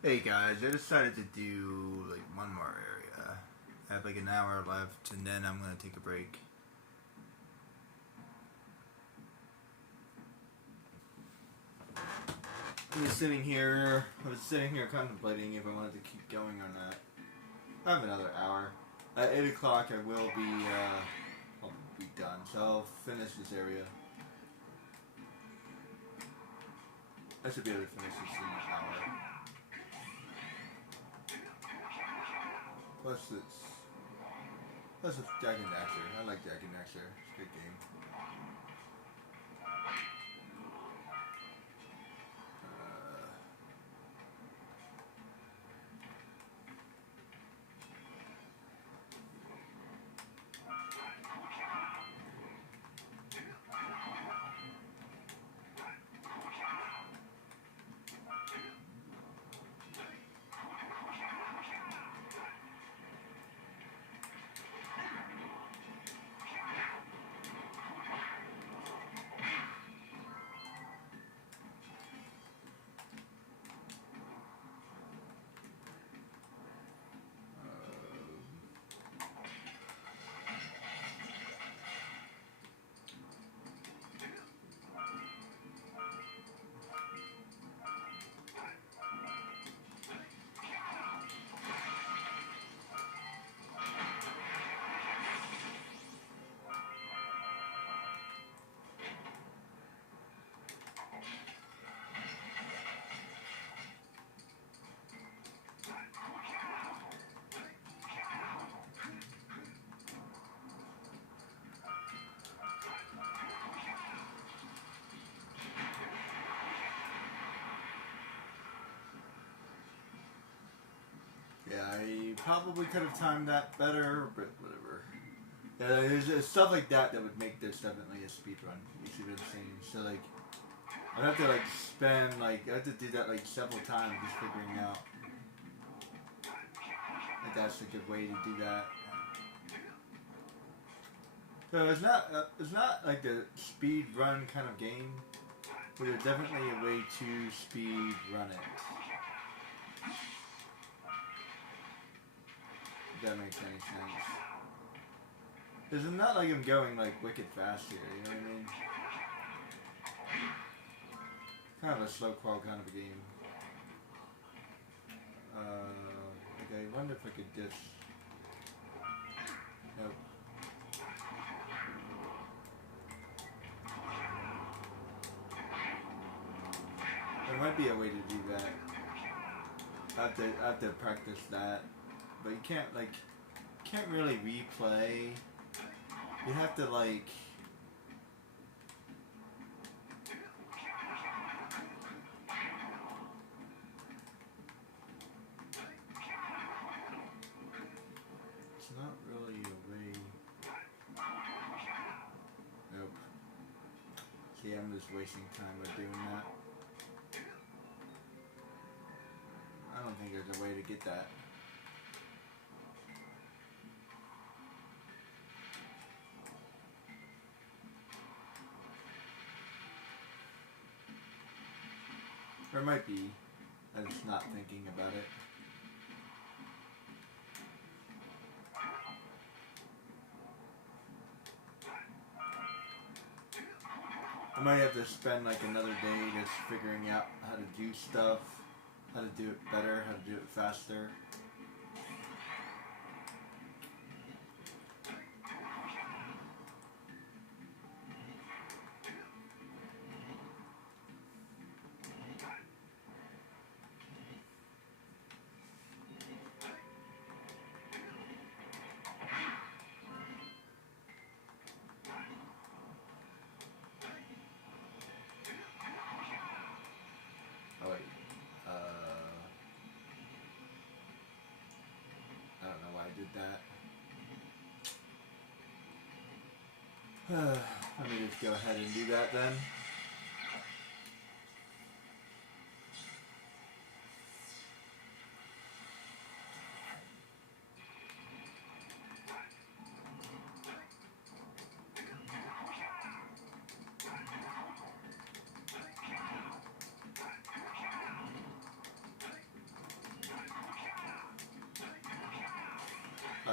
Hey guys, I decided to do like one more area. I have like an hour left and then I'm gonna take a break. I was sitting here contemplating if I wanted to keep going or not. I have another hour. At 8 o'clock I'll be done, so I'll finish this area. I should be able to finish this in an hour. Plus it's Jack and Daxter. I like Jack and Daxter. It's a good game. Yeah, I probably could have timed that better, but whatever. Yeah, there's stuff like that that would make this definitely a speed run. You see what I'm saying? So like, I'd have to I have to do that like several times just figuring out. Like that's a good way to do that. So it's not like a speed run kind of game, but there's definitely a way to speed run it. If that makes any sense. Because it's not like I'm going like wicked fast here, you know what I mean? Kind of a slow crawl kind of a game. Okay, I wonder if I could just... Nope. There might be a way to do that. I have to practice that. But you can't really replay. You have to like... It's not really a way... Nope. See, I'm just wasting time by doing that. I don't think there's a way to get that. There might be. I'm just not thinking about it. I might have to spend like another day just figuring out how to do stuff, how to do it better, how to do it faster. Oh wait, I don't know why I did that. Let me just go ahead and do that then.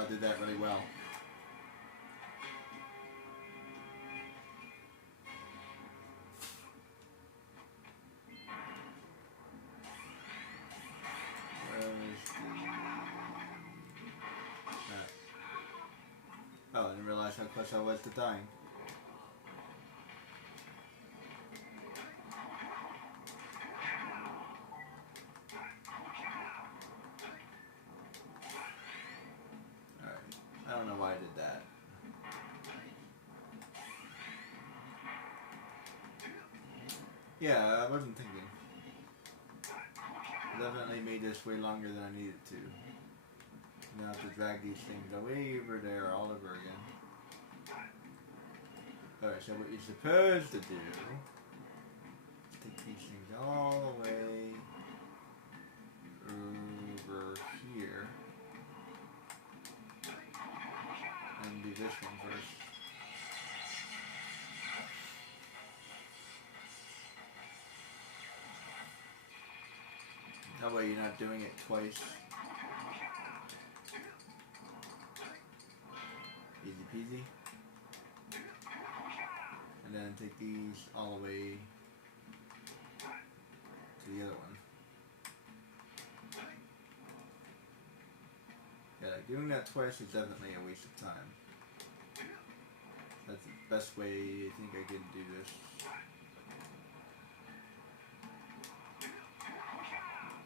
did that really well. Oh, I didn't realize how close I was to dying. Alright, I don't know why I did that. Yeah, I wasn't thinking. I definitely made this way longer than I needed to. Now I have to drag these things way over there all over again. Alright, so what you're supposed to do is take these things all the way over here and do this one first. That way you're not doing it twice. Easy peasy. And then take these all the way to the other one. Yeah, like doing that twice is definitely a waste of time. That's the best way I think I can do this.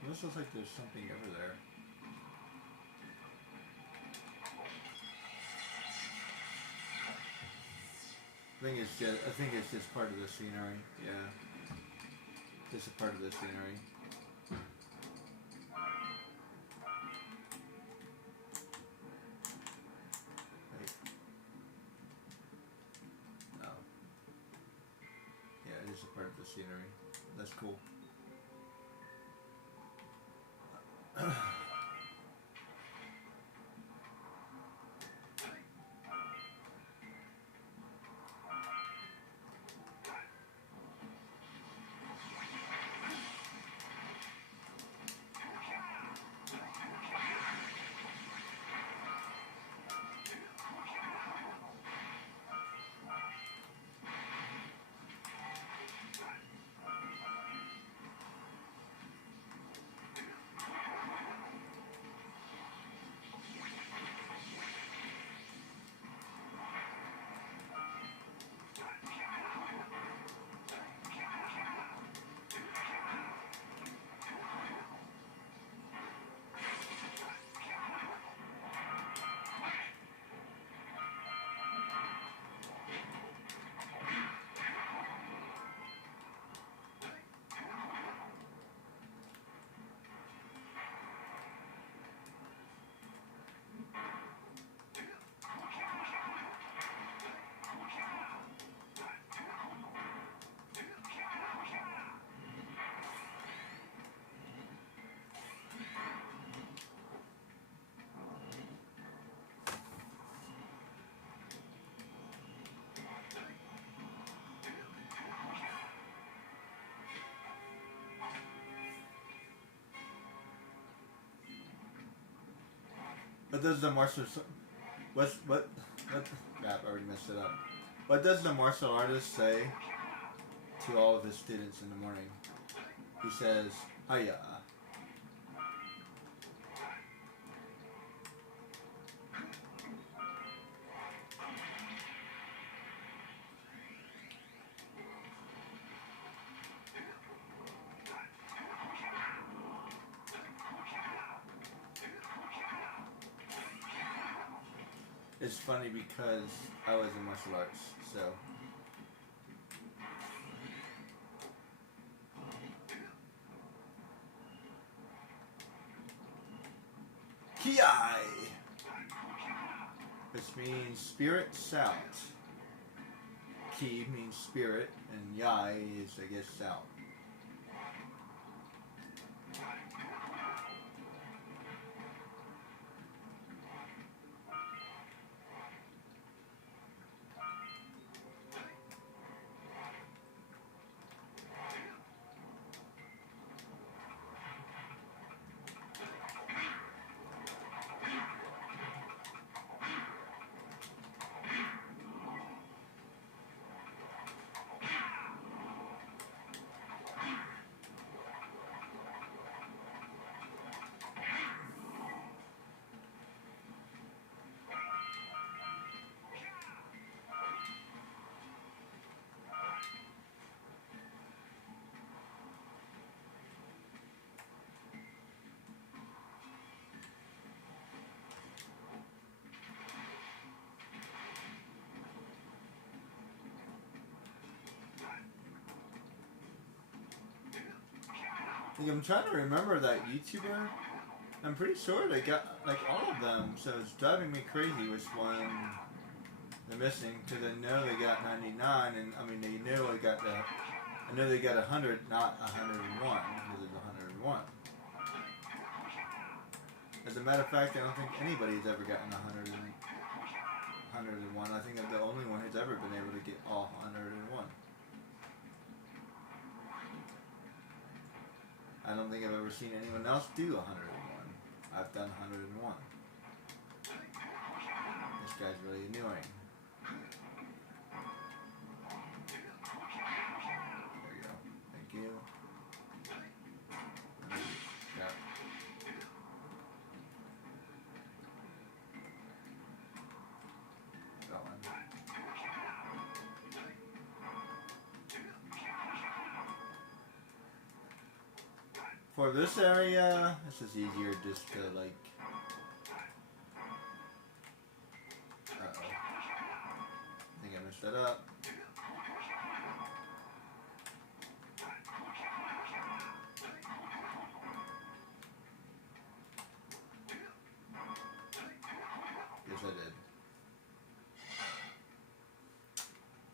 This looks like there's something over there. I think it's just part of the scenery. Yeah, just a part of the scenery. Wait. No. Yeah, it is a part of the scenery. That's cool. What does the martial what crap, I already messed it up. What does the martial artist say to all of his students in the morning? He says, "Hiya." It's funny because I was in martial arts, so. Kiai! Which means spirit shout. Ki means spirit, and Yai is, I guess, shout. Like, I'm trying to remember that YouTuber. I'm pretty sure they got like all of them, so it's driving me crazy which one they're missing. Because I know they got 99, and I mean they know they got the. I know they got 100, not 101, because it's 101. As a matter of fact, I don't think anybody's ever gotten 101. I think I'm the only one who's ever been able to get all 101. I don't think I've ever seen anyone else do 101. I've done 101. This guy's really annoying. There you go. Thank you. Yeah. That one. For this area, this is easier just to like. Uh-oh. I think I messed that up. Yes, I did.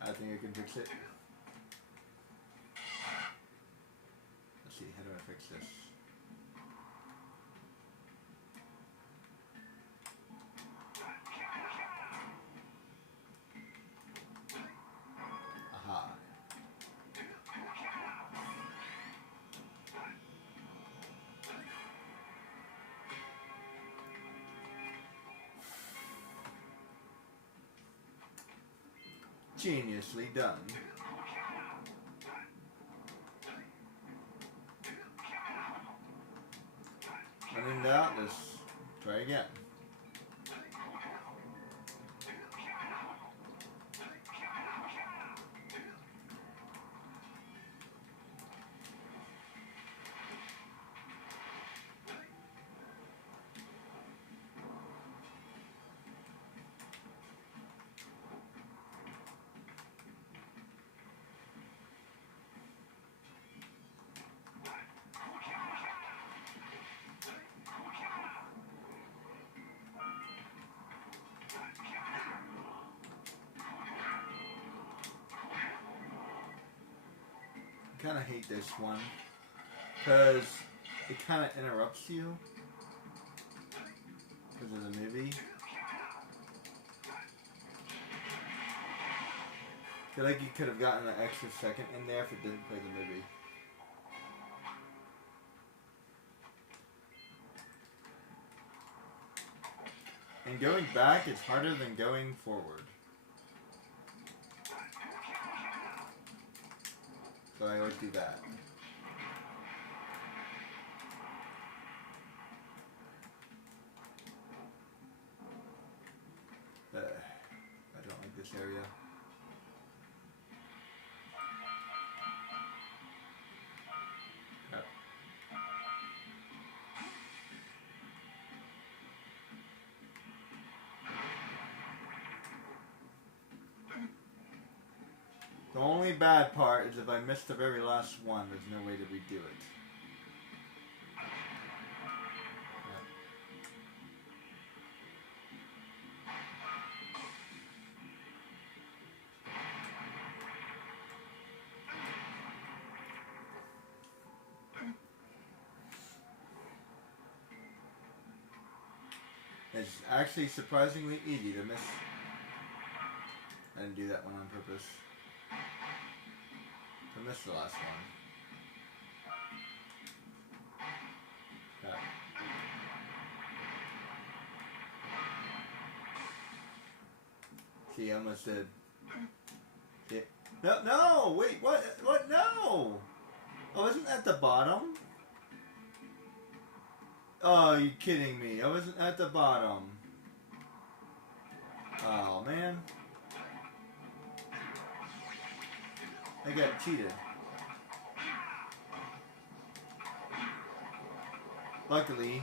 I think I can fix it. Let's see, how do I fix this? Aha. Geniusly done. When in doubt, let's try again. I kind of hate this one because it kind of interrupts you because of the movie. I feel like you could have gotten an extra second in there if it didn't play the movie. And going back is harder than going forward. So I always do that. I don't like this area. The only bad part is if I miss the very last one, there's no way to redo it. It's actually surprisingly easy to miss. I didn't do that one on purpose. I missed the last one. Okay. See, I almost said. Yeah. No, wait, what, no! I wasn't at the bottom. Oh, you kidding me? I wasn't at the bottom. Oh, man. I got cheated. Luckily,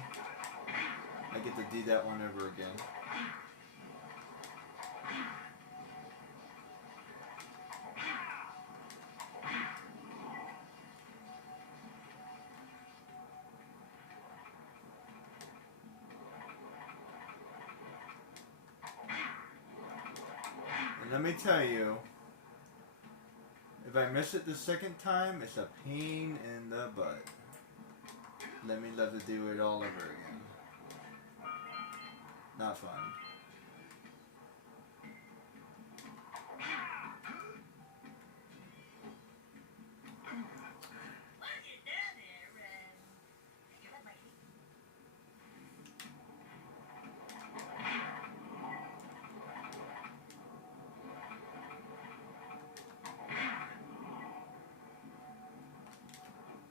I get to do that one over again. let me tell you, if I miss it the second time, it's a pain in the butt. Let me love to do it all over again. Not fun.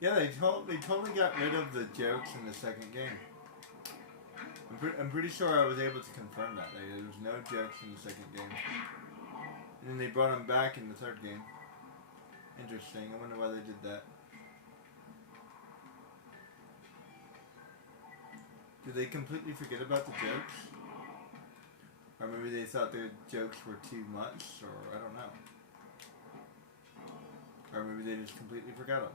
Yeah, they totally got rid of the jokes in the second game. I'm pretty sure I was able to confirm that. Like, there was no jokes in the second game. And then they brought them back in the third game. Interesting. I wonder why they did that. Did they completely forget about the jokes? Or maybe they thought their jokes were too much, or I don't know. Or maybe they just completely forgot them.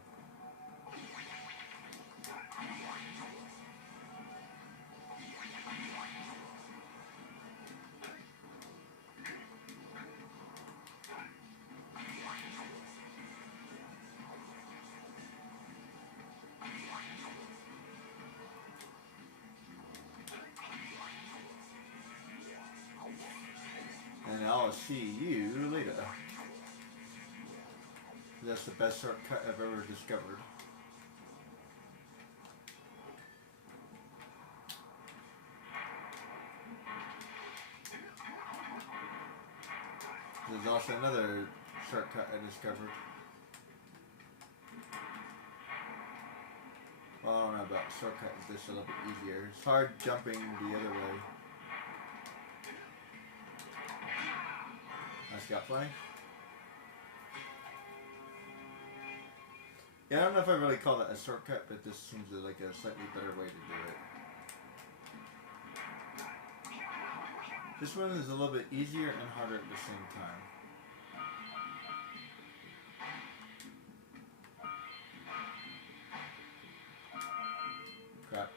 And I'll see you later. That's the best shortcut I've ever discovered. There's also another shortcut I discovered. Well, I don't know about shortcut. Is this a little bit easier? It's hard jumping the other way. Nice got plenty. Yeah, I don't know if I really call that a shortcut, but this seems like a slightly better way to do it. This one is a little bit easier and harder at the same time. Crap.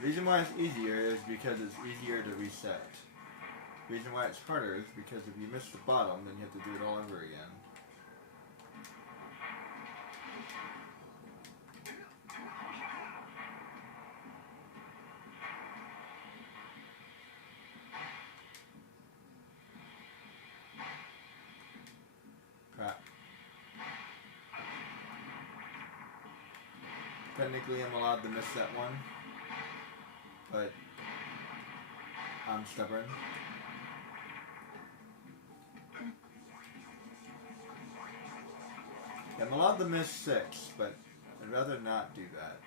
The reason why it's easier is because it's easier to reset. The reason why it's harder is because if you miss the bottom, then you have to do it all over again. Crap. Technically, I'm allowed to miss that one, but I'm stubborn. I'm allowed to miss 6, but I'd rather not do that.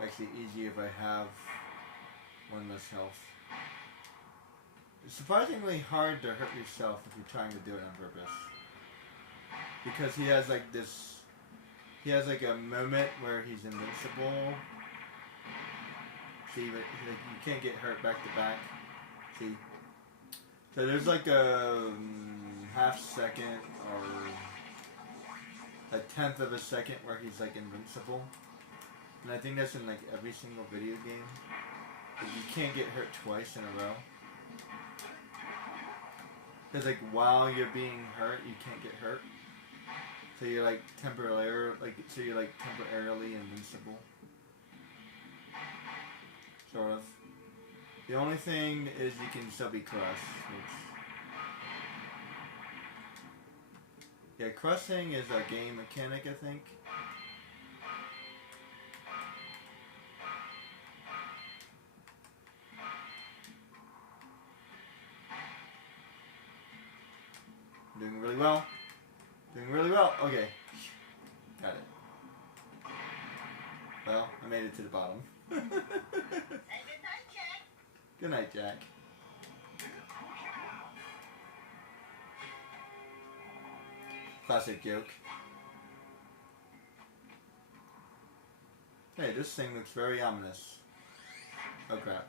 Actually easy if I have one less health. It's surprisingly hard to hurt yourself if you're trying to do it on purpose. Because he has like this, he has like a moment where he's invincible. See, but like, you can't get hurt back to back. See? So there's like a half second or a tenth of a second where he's like invincible. And I think that's in like every single video game. Like, you can't get hurt twice in a row. Because like while you're being hurt, you can't get hurt. So you're like temporarily invincible. Sort of. The only thing is you can still be crushed. Yeah, crushing is a game mechanic, I think. Doing really well. Doing really well. Okay. Got it. Well, I made it to the bottom. Good night, Jack. Classic joke. Hey, this thing looks very ominous. Oh crap.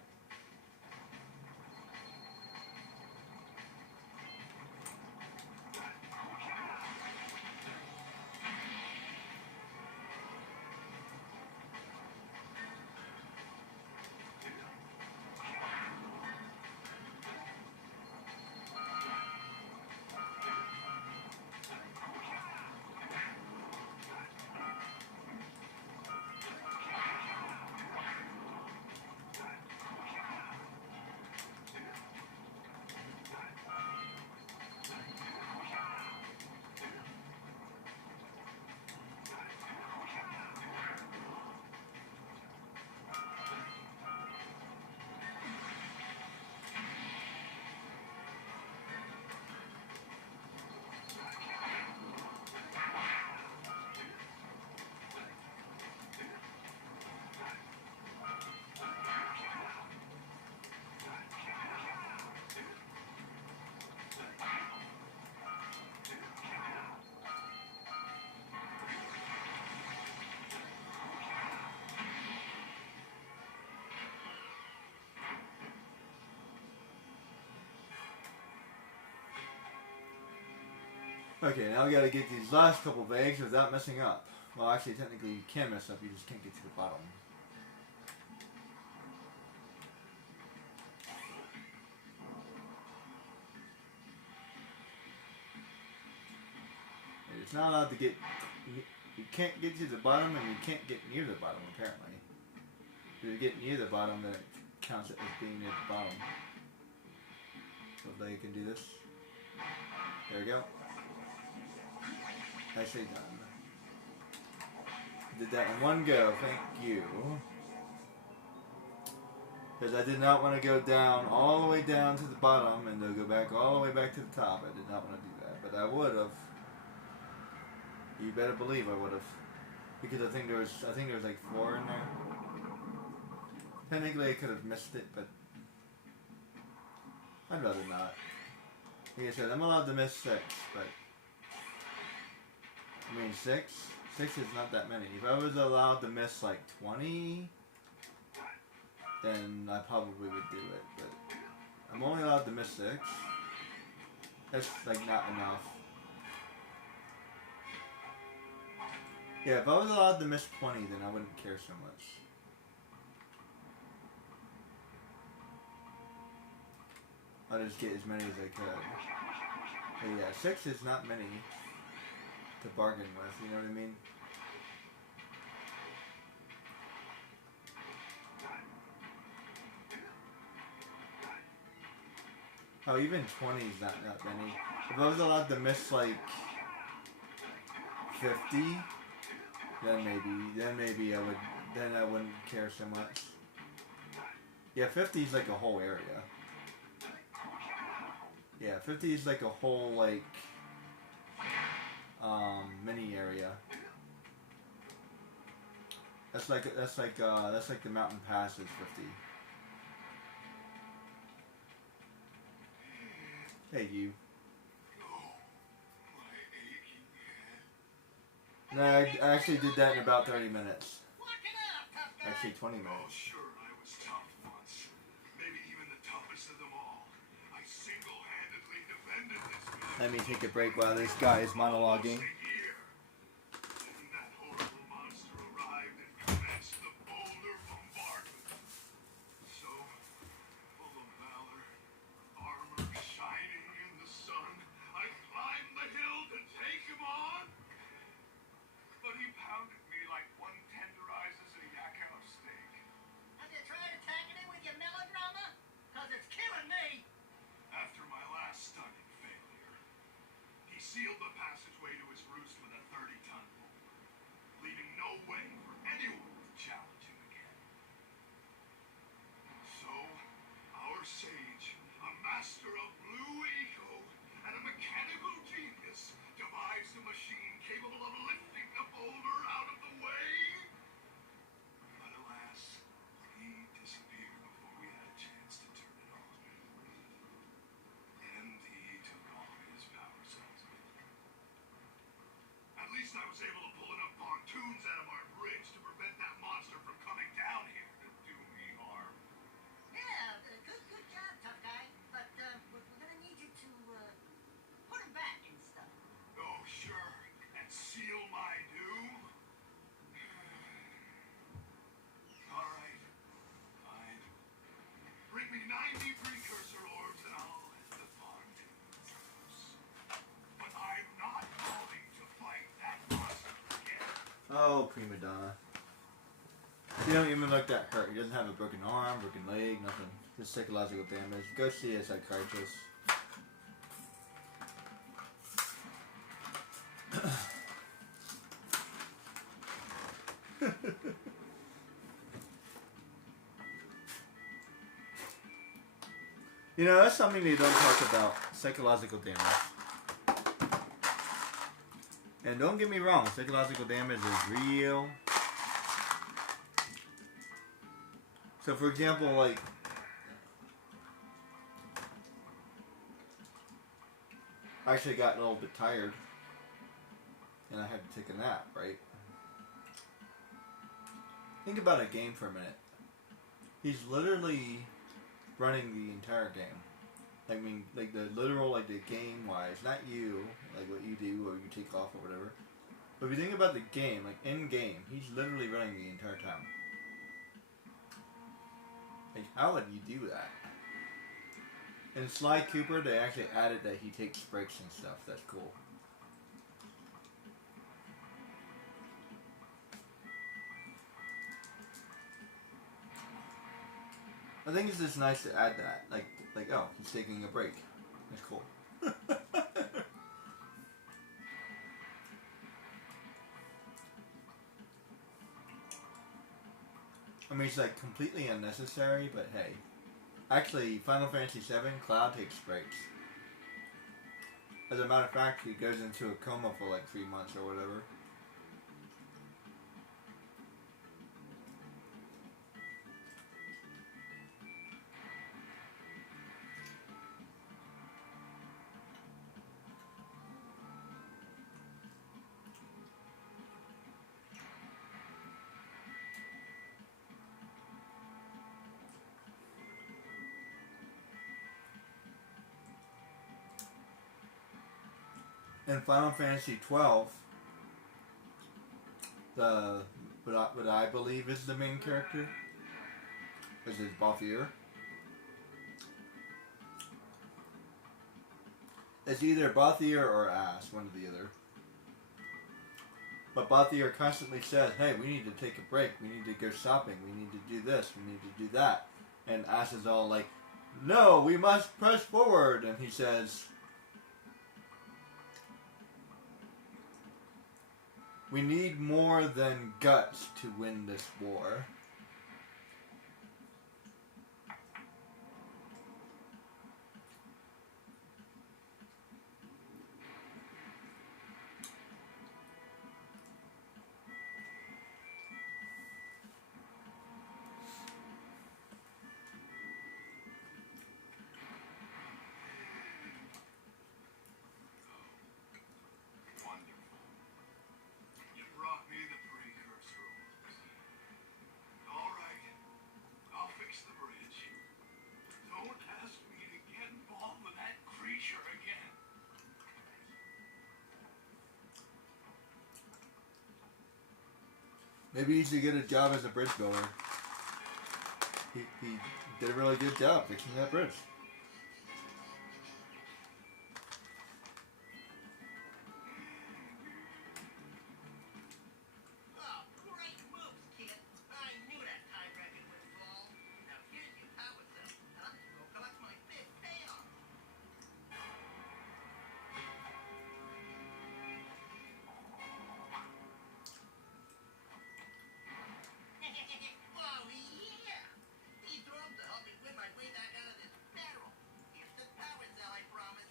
Okay, now we gotta get these last couple of eggs without messing up. Well, actually, technically you can mess up, you just can't get to the bottom. It's not allowed to get... You can't get to the bottom and you can't get near the bottom, apparently. If you get near the bottom, then it counts it as being near the bottom. So now you can do this. There we go. Nicely done. Did that in one go, thank you. Because I did not want to go down, all the way down to the bottom, and then go back all the way back to the top. I did not want to do that, but I would have. You better believe I would have. Because I think there was like 4 in there. Technically I could have missed it, but I'd rather not. Like I said, I'm allowed to miss 6, but I mean 6? 6 is not that many. If I was allowed to miss like 20, then I probably would do it, but I'm only allowed to miss 6. That's like not enough. Yeah, if I was allowed to miss 20, then I wouldn't care so much. I'll just get as many as I could. But yeah, 6 is not many to bargain with, you know what I mean? Oh, even 20 is not that many. If I was allowed to miss like 50, then maybe I would, then I wouldn't care so much. Yeah, 50 is like a whole area. Yeah, 50 is like a whole like mini area. That's like the mountain pass is 50. Hey you. No, I actually did that in about 30 minutes. Actually 20 minutes. Oh, sure, I was tough once. Maybe even the toughest of them all. I single-handedly defended this. Let me take a break while this guy is monologuing. That horrible monster arrived and commenced the boulder bombardment. So, full of valor, armor shining in the sun, I climbed the hill to take him on. But he pounded me like one tenderizes a Yakov steak. Have you tried attacking him with your melodrama? Cause it's killing me. After my last stunning failure, he sealed the passageway to his roost with a 30-ton boulder, leaving no way for anyone to challenge him again. So, our sage, a master of blue eco and a mechanical genius, devised a machine capable of lifting the boulder out of the way. But alas, he disappeared before we had a chance to turn it on. And he took all his power cells with him. At least I was able to pull enough pontoons out of our bridge to prevent that monster from coming down here to do me harm. Yeah, good job, tough guy. But we're gonna need you to put him back and stuff. Oh, sure. And seal my doom? All right. Fine. Bring me 90 precursor orbs and I'll let the pontoons loose. But I'm not going to fight that monster again. Oh, prima donna. He don't even look that hurt. He doesn't have a broken arm, broken leg, nothing. Just psychological damage. Go see a psychiatrist. You know, that's something they don't talk about. Psychological damage. And don't get me wrong, psychological damage is real. So for example, like, I actually got a little bit tired and I had to take a nap, right? Think about a game for a minute. He's literally running the entire game. I mean, like the literal, like the game wise, not you, like what you do take off or whatever. But if you think about the game, like in game, he's literally running the entire time. Like, how would you do that? In Sly Cooper, they actually added that he takes breaks and stuff. That's cool. I think it's just nice to add that. Like, oh, he's taking a break. That's cool. I mean, it's like completely unnecessary, but hey. Actually, Final Fantasy VII, Cloud takes breaks. As a matter of fact, he goes into a coma for like 3 months or whatever. In Final Fantasy 12, what I believe is the main character is his Balthier. It's either Balthier or Ass, one or the other. But Balthier constantly says, hey, we need to take a break, we need to go shopping, we need to do this, we need to do that. And Ass is all like, no, we must press forward. And he says, we need more than guts to win this war. Maybe he should get a job as a bridge builder. He did a really good job fixing that bridge. Oh, great moves, kid. I knew that time record would fall. Now here's your power cell. And I'm gonna go collect my big payoff. Oh, yeah! He drove to help me win my way back out of this barrel. Here's the power cell, I promise.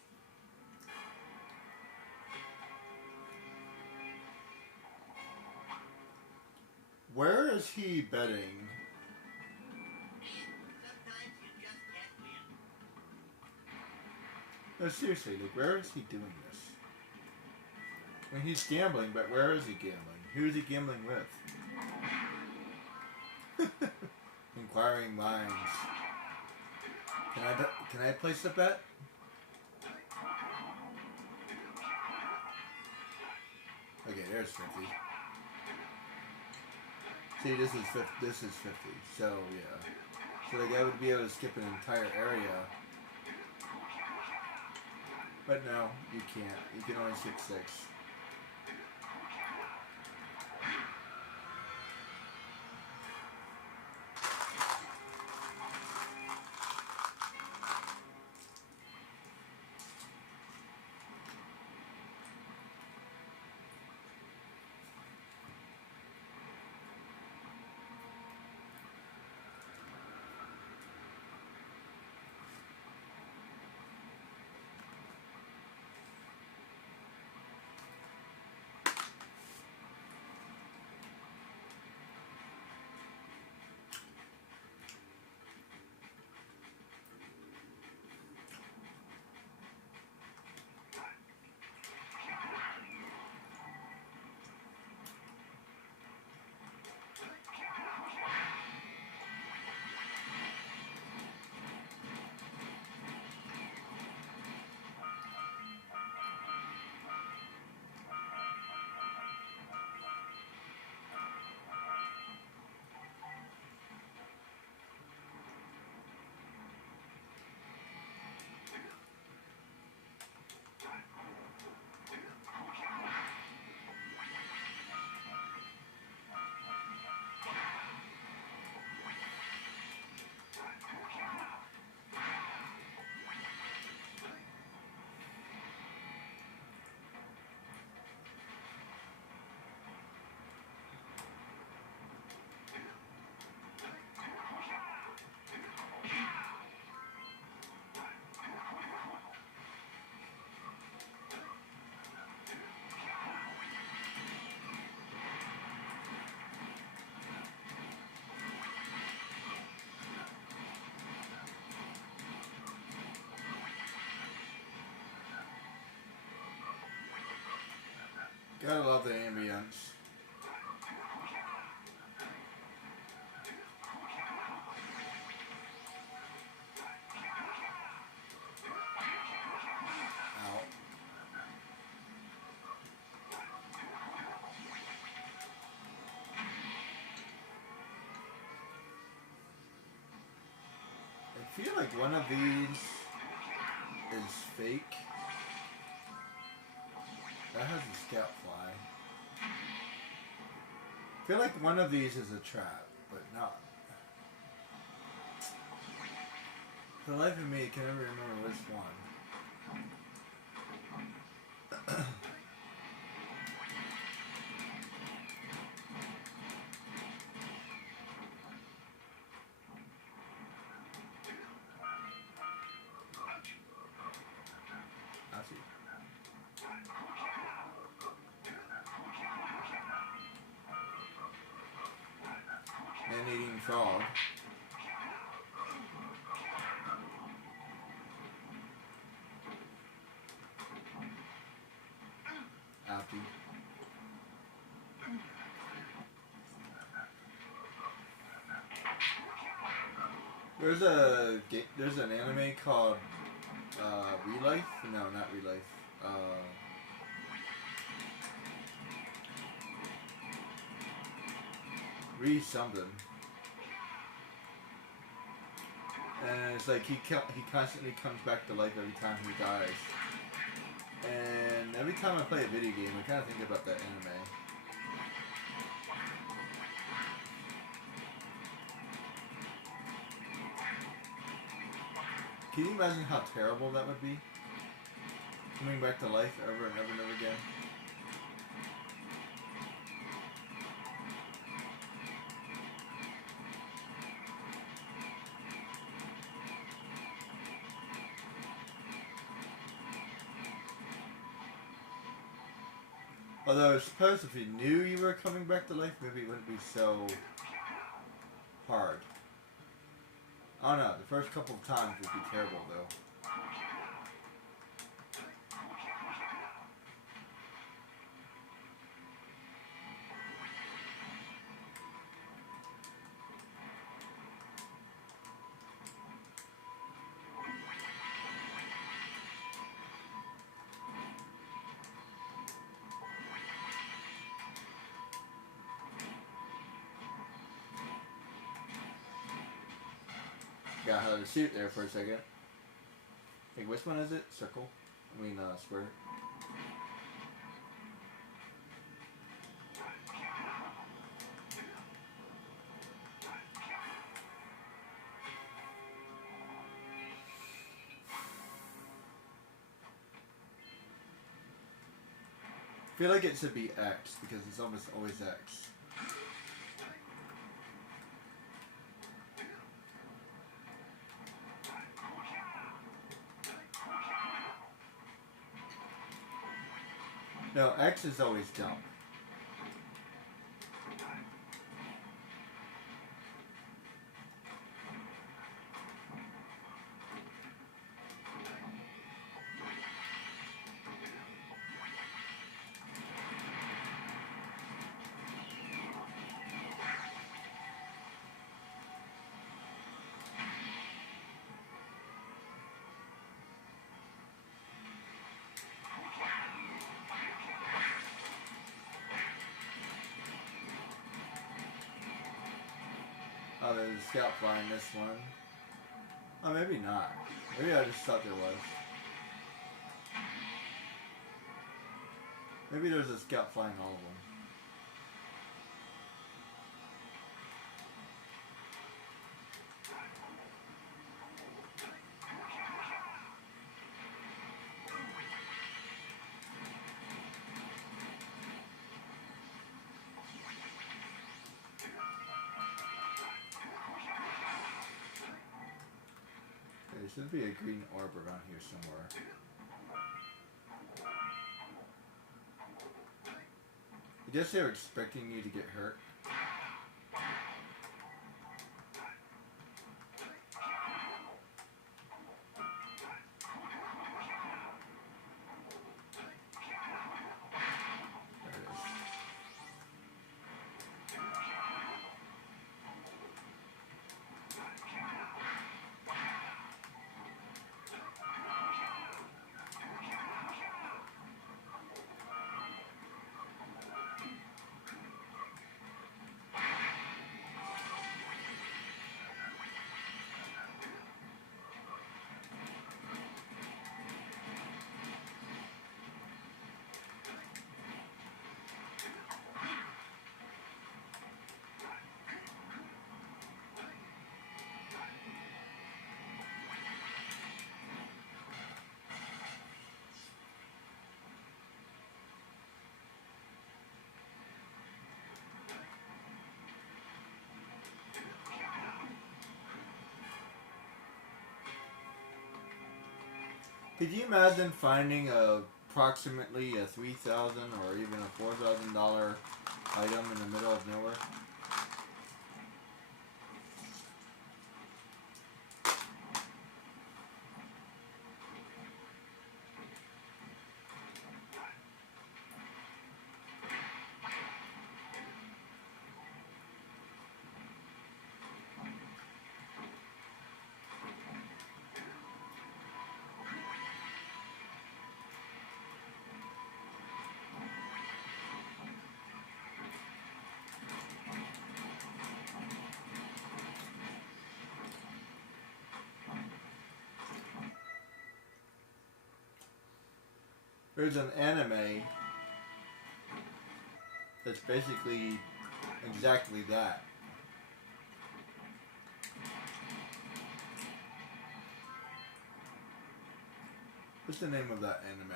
Where is he betting? Sometimes you just can't win. No, seriously, like, where is he doing this? I mean, he's gambling, but where is he gambling? Who is he gambling with? Inquiring minds. Can I place a bet? Okay, there's 50. See, this is 50. This is 50. So yeah. So like I would be able to skip an entire area. But no, you can't. You can only skip 6. Gotta love the ambience. Ow. I feel like one of these is fake. That has a scout fly. I feel like one of these is a trap, but not. For the life of me, I can never remember which one. I see. Man-eating frog. Ouchie. There's an anime called Relife? No, not Relife. Something. And it's like he constantly comes back to life every time he dies. And every time I play a video game, I kind of think about that anime. Can you imagine how terrible that would be? Coming back to life ever and ever and ever again. Although I suppose if you knew you were coming back to life, maybe it wouldn't be so hard. I don't know, the first couple of times would be terrible though. Got out of the suit there for a second. Hey, which one is it? Circle? I mean, square. I feel like it should be X because it's almost always X. No, X is always jump. Oh, there's a scout fly in this one. Oh, maybe not. Maybe I just thought there was. Maybe there's a scout fly in all of them. There should be a green orb around here somewhere. I guess they were expecting you to get hurt. There Could you imagine finding approximately a $3,000 or even a $4,000 item in the middle of nowhere? There's an anime that's basically exactly that. What's the name of that anime?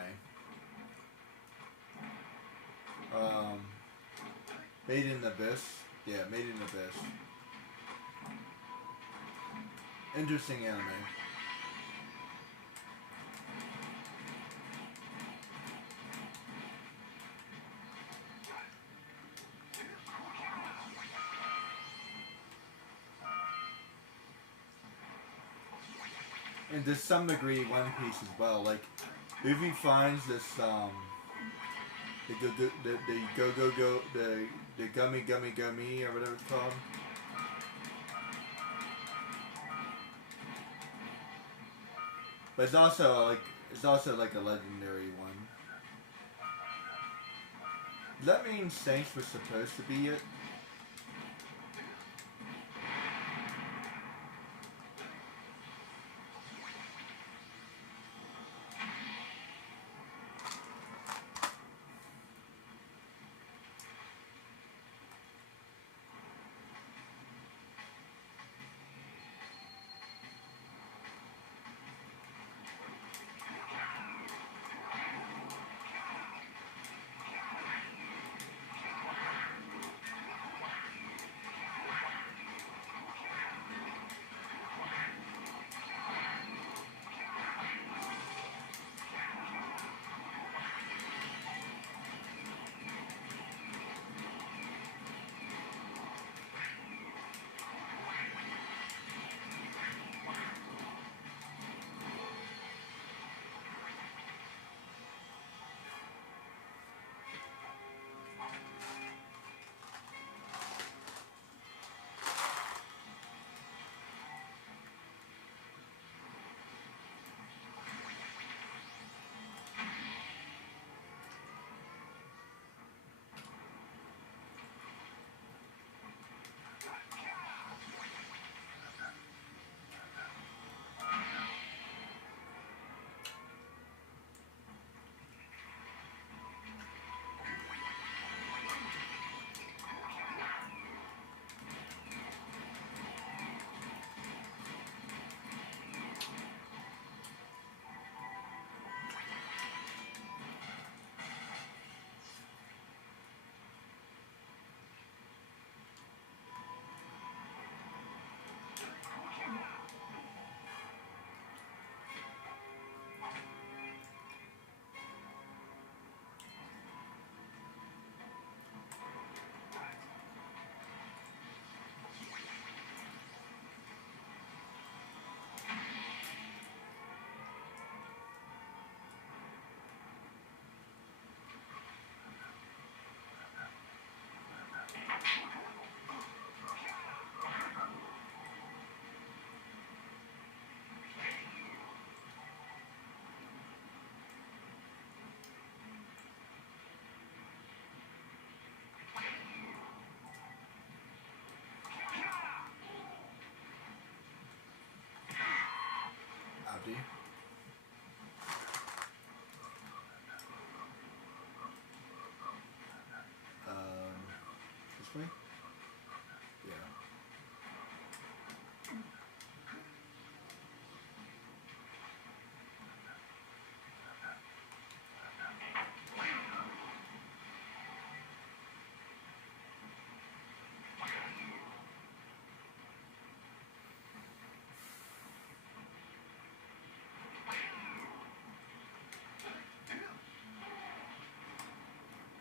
Made in Abyss. Yeah, Made in Abyss. Interesting anime. And to some degree, One Piece as well. Like, if he finds this, the gummy or whatever it's called. But it's also like a legendary one. Does that mean Saints was supposed to be it? Abdi. This way? Yeah.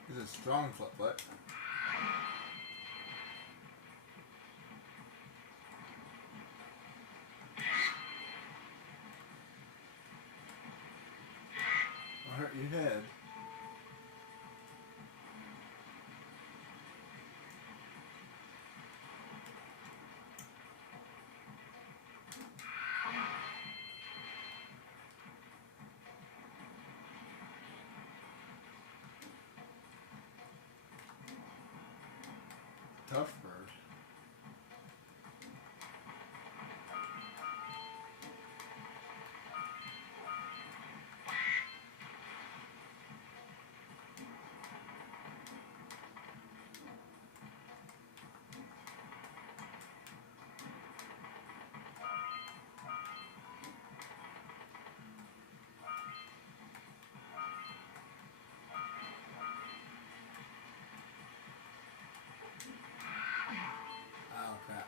This is a strong foot. I'll hurt your head. Tough bird. Oh crap.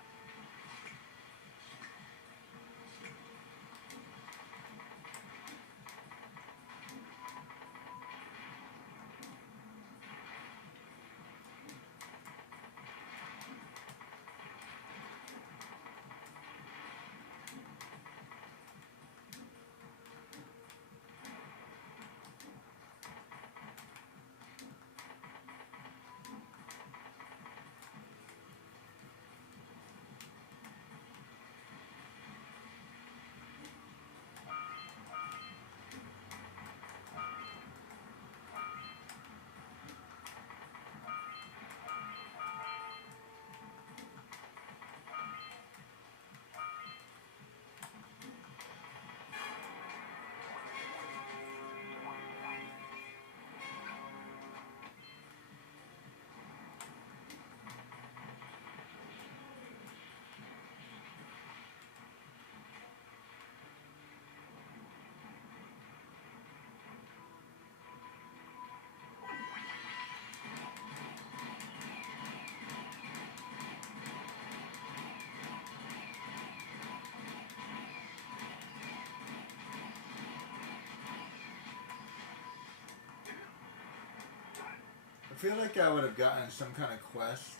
I feel like I would have gotten some kind of quest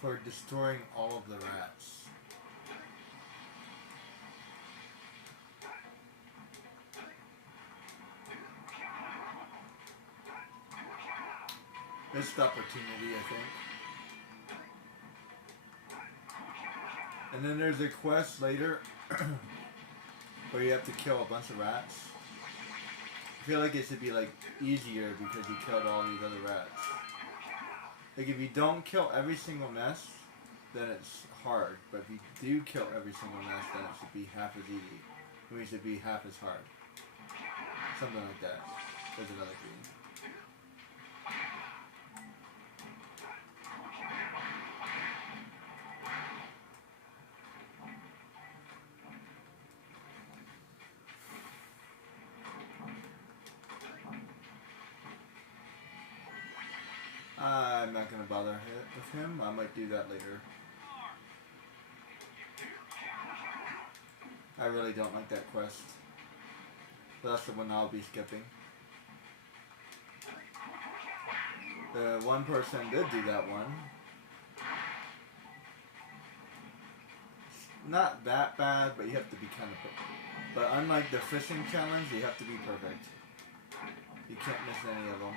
for destroying all of the rats. Missed opportunity, I think. And then there's a quest later where you have to kill a bunch of rats. I feel like it should be like easier because you killed all these other rats. Like if you don't kill every single nest, then it's hard. But if you do kill every single nest, then it should be half as easy. I mean, it should be half as hard. Something like that. There's another thing. I'm not going to bother with him. I might do that later. I really don't like that quest. So that's the one I'll be skipping. The one person did do that one. It's not that bad, but you have to be kind of perfect. But unlike the fishing challenge, you have to be perfect. You can't miss any of them.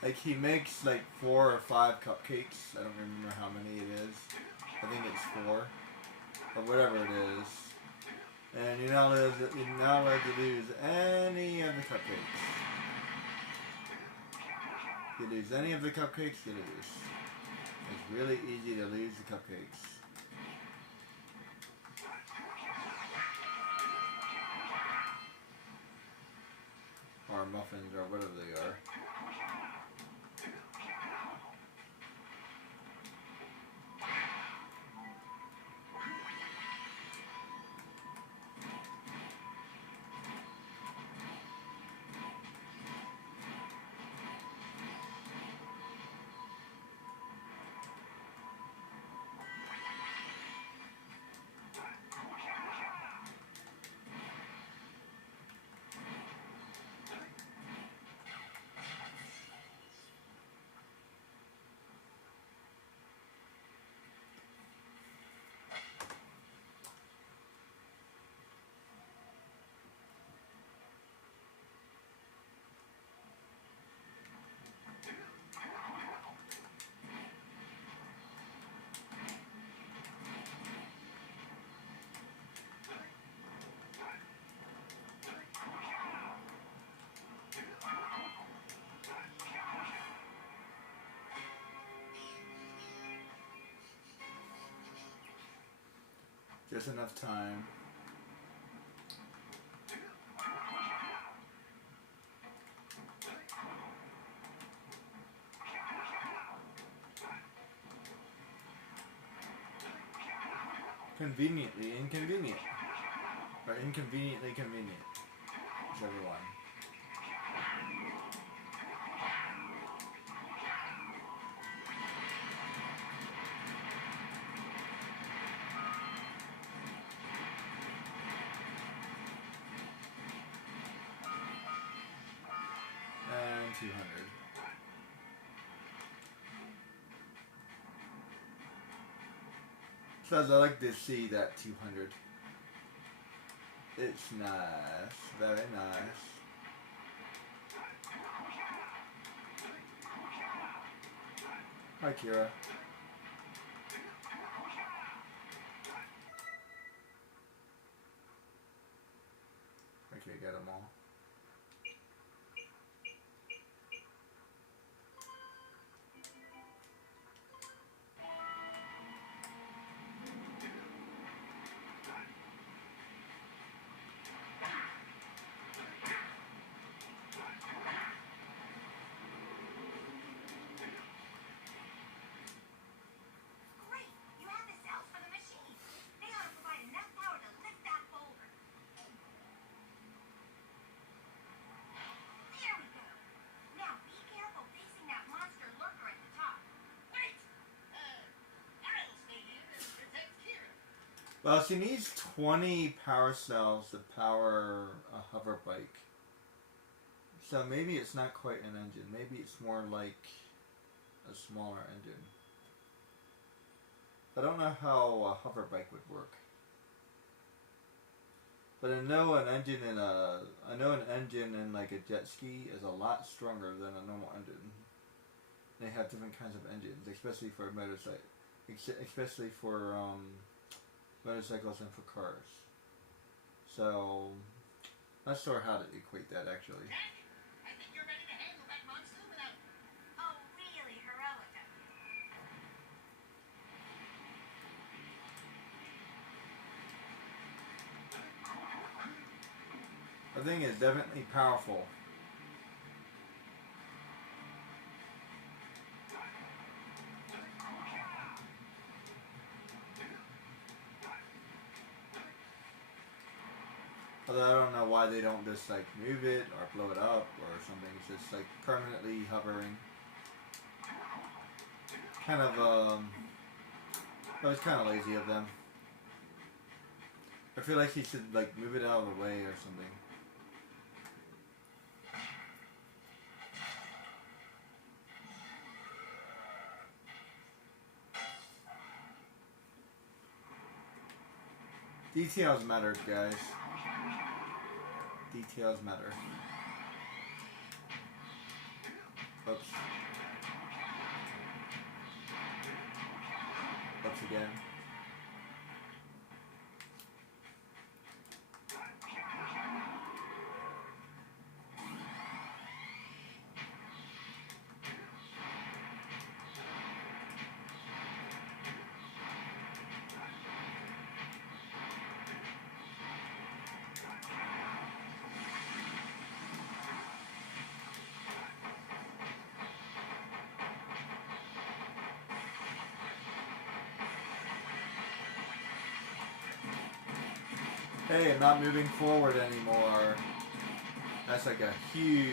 Like he makes like 4 or 5 cupcakes. I don't remember how many it is. I think it's 4 or whatever it is. And you're not allowed to lose any of the cupcakes. If you lose any of the cupcakes, you lose. It's really easy to lose the cupcakes. Or muffins, or whatever they are. Just enough time. Conveniently inconvenient. Or inconveniently convenient. Whichever one. And 200. So I like to see that 200. It's nice. Very nice. Hi, Kira. Okay, got them all. Great! You have the cells for the machine. They ought to provide enough power to lift that boulder. There we go. Now be careful facing that monster lurker at the top. Wait! I'll stay here and protect Kira. Well, she needs 20 power cells to power a hover bike. So maybe it's not quite an engine. Maybe it's more like a smaller engine. I don't know how a hover bike would work. But I know an engine in like a jet ski is a lot stronger than a normal engine. They have different kinds of engines, especially for motorcycles, especially for motorcycles and for cars. So, not sure how to equate that actually. Jack, I think you're ready to handle that monster without... Oh, really, Heroica? The thing is definitely powerful. Although I don't know why they don't just like move it or blow it up or something. It's just like permanently hovering. Kind of that was kind of lazy of them. I feel like he should like move it out of the way or something. Details matter, guys. Details matter. Oops. Oops again. Hey, I'm not moving forward anymore. That's like a huge...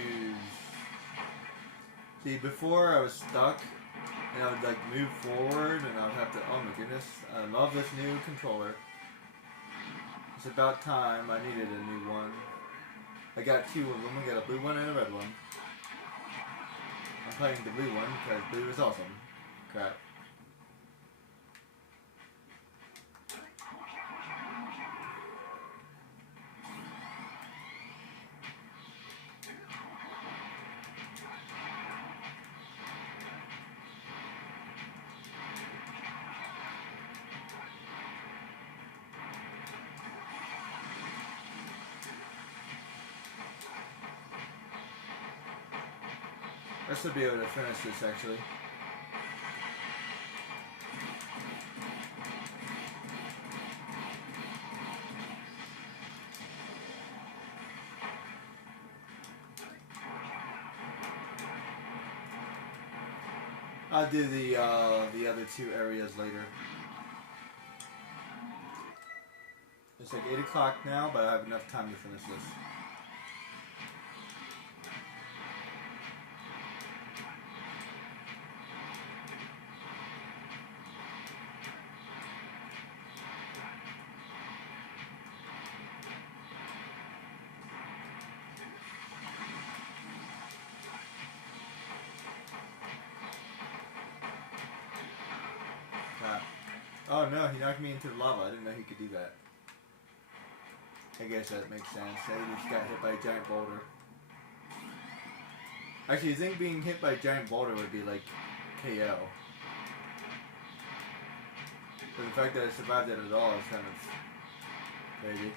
See, before I was stuck, and I would like move forward, and I would have to... Oh my goodness, I love this new controller. It's about time I needed a new one. I got two of them. I got a blue one and a red one. I'm playing the blue one because blue is awesome. Crap. I should be able to finish this actually. I'll do the other two areas later. It's like 8 o'clock now, but I have enough time to finish this. Oh no, he knocked me into the lava. I didn't know he could do that. I guess that makes sense. He just got hit by a giant boulder. Actually, I think being hit by a giant boulder would be like KO. But the fact that I survived it at all is kind of crazy.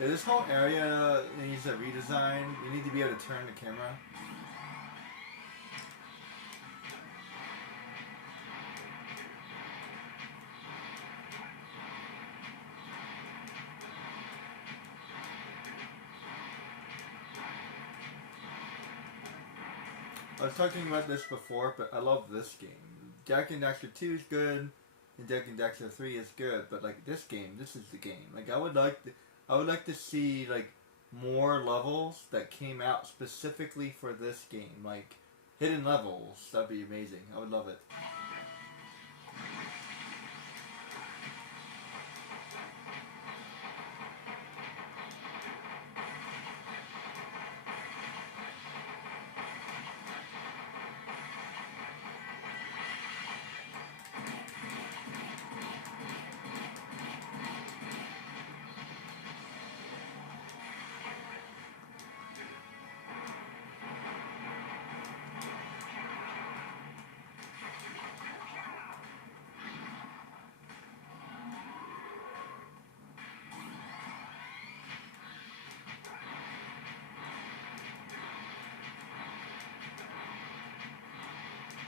Yeah, this whole area needs a redesign. You need to be able to turn the camera. I was talking about this before, but I love this game. Jak and Daxter 2 is good, and Jak and Daxter 3 is good, but like this game, this is the game. Like I would like to see like more levels that came out specifically for this game, like hidden levels. That'd be amazing. I would love it.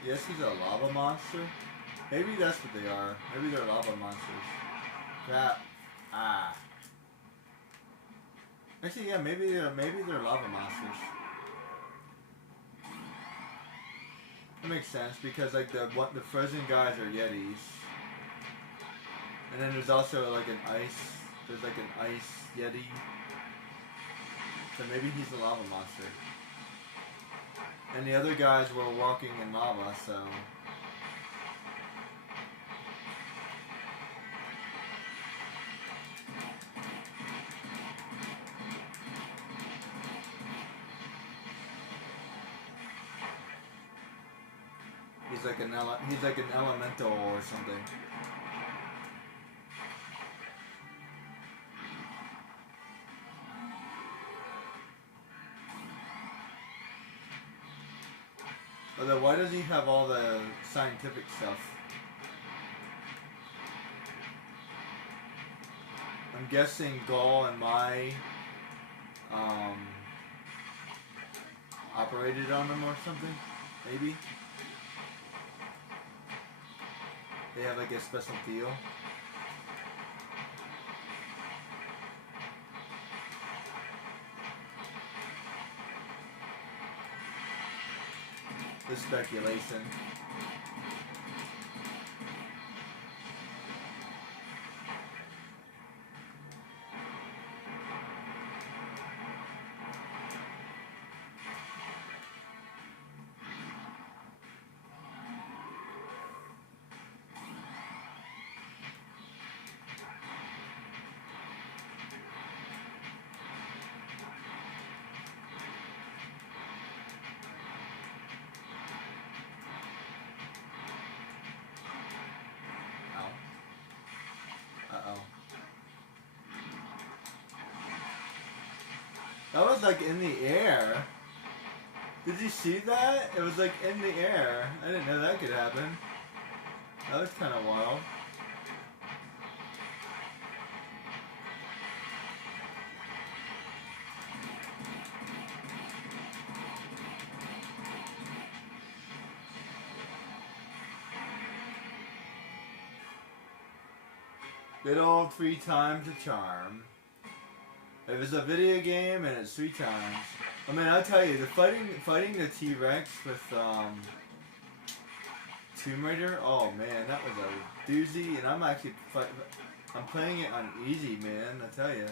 Yes, he's a lava monster. Maybe that's what they are. Maybe they're lava monsters. Crap. Ah. Actually, yeah, maybe they're lava monsters. That makes sense because like the frozen guys are Yetis, and then there's also like an ice Yeti. So maybe he's a lava monster. And the other guys were walking in lava, so... He's like an elemental or something. Although, why does he have all the scientific stuff? I'm guessing Gaul and Mai operated on them or something. Maybe they have like a special deal. The speculation. Uh-oh. That was like in the air. Did you see that? It was like in the air. I didn't know that could happen. That was kind of wild. Good old 3 times a charm. If it's a video game and it's 3 times. I mean, I'll tell you, the fighting the T-Rex with Tomb Raider. Oh man, that was a doozy. And I'm actually I'm playing it on easy, man. I tell you,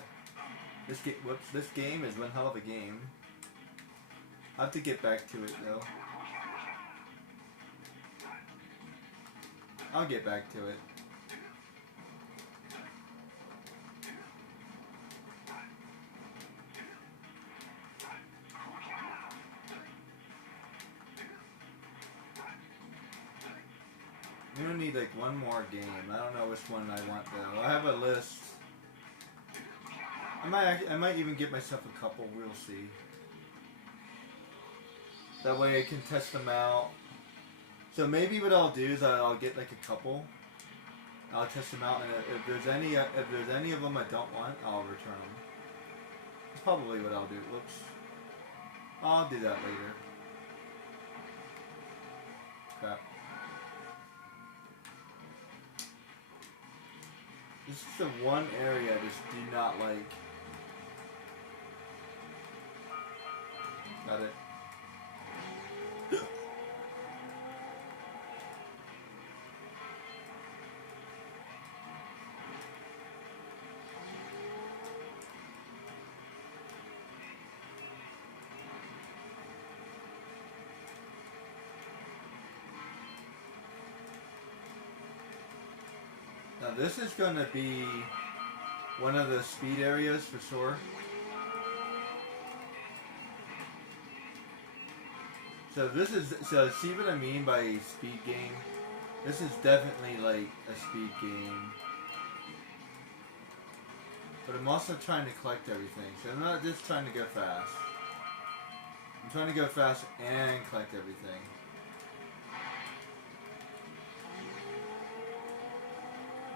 this game is one hell of a game. I have to get back to it though. I'll get back to it. I'm gonna need like one more game. I don't know which one I want though. I have a list. I might even get myself a couple. We'll see. That way I can test them out. So maybe what I'll do is I'll get like a couple. I'll test them out, and if there's any of them I don't want, I'll return them. That's probably what I'll do. Whoops. I'll do that later. Crap. This is the one area I just do not like. Got it. Now this is going to be one of the speed areas for sure. So see what I mean by a speed game? This is definitely like a speed game. But I'm also trying to collect everything. So I'm not just trying to go fast. I'm trying to go fast and collect everything.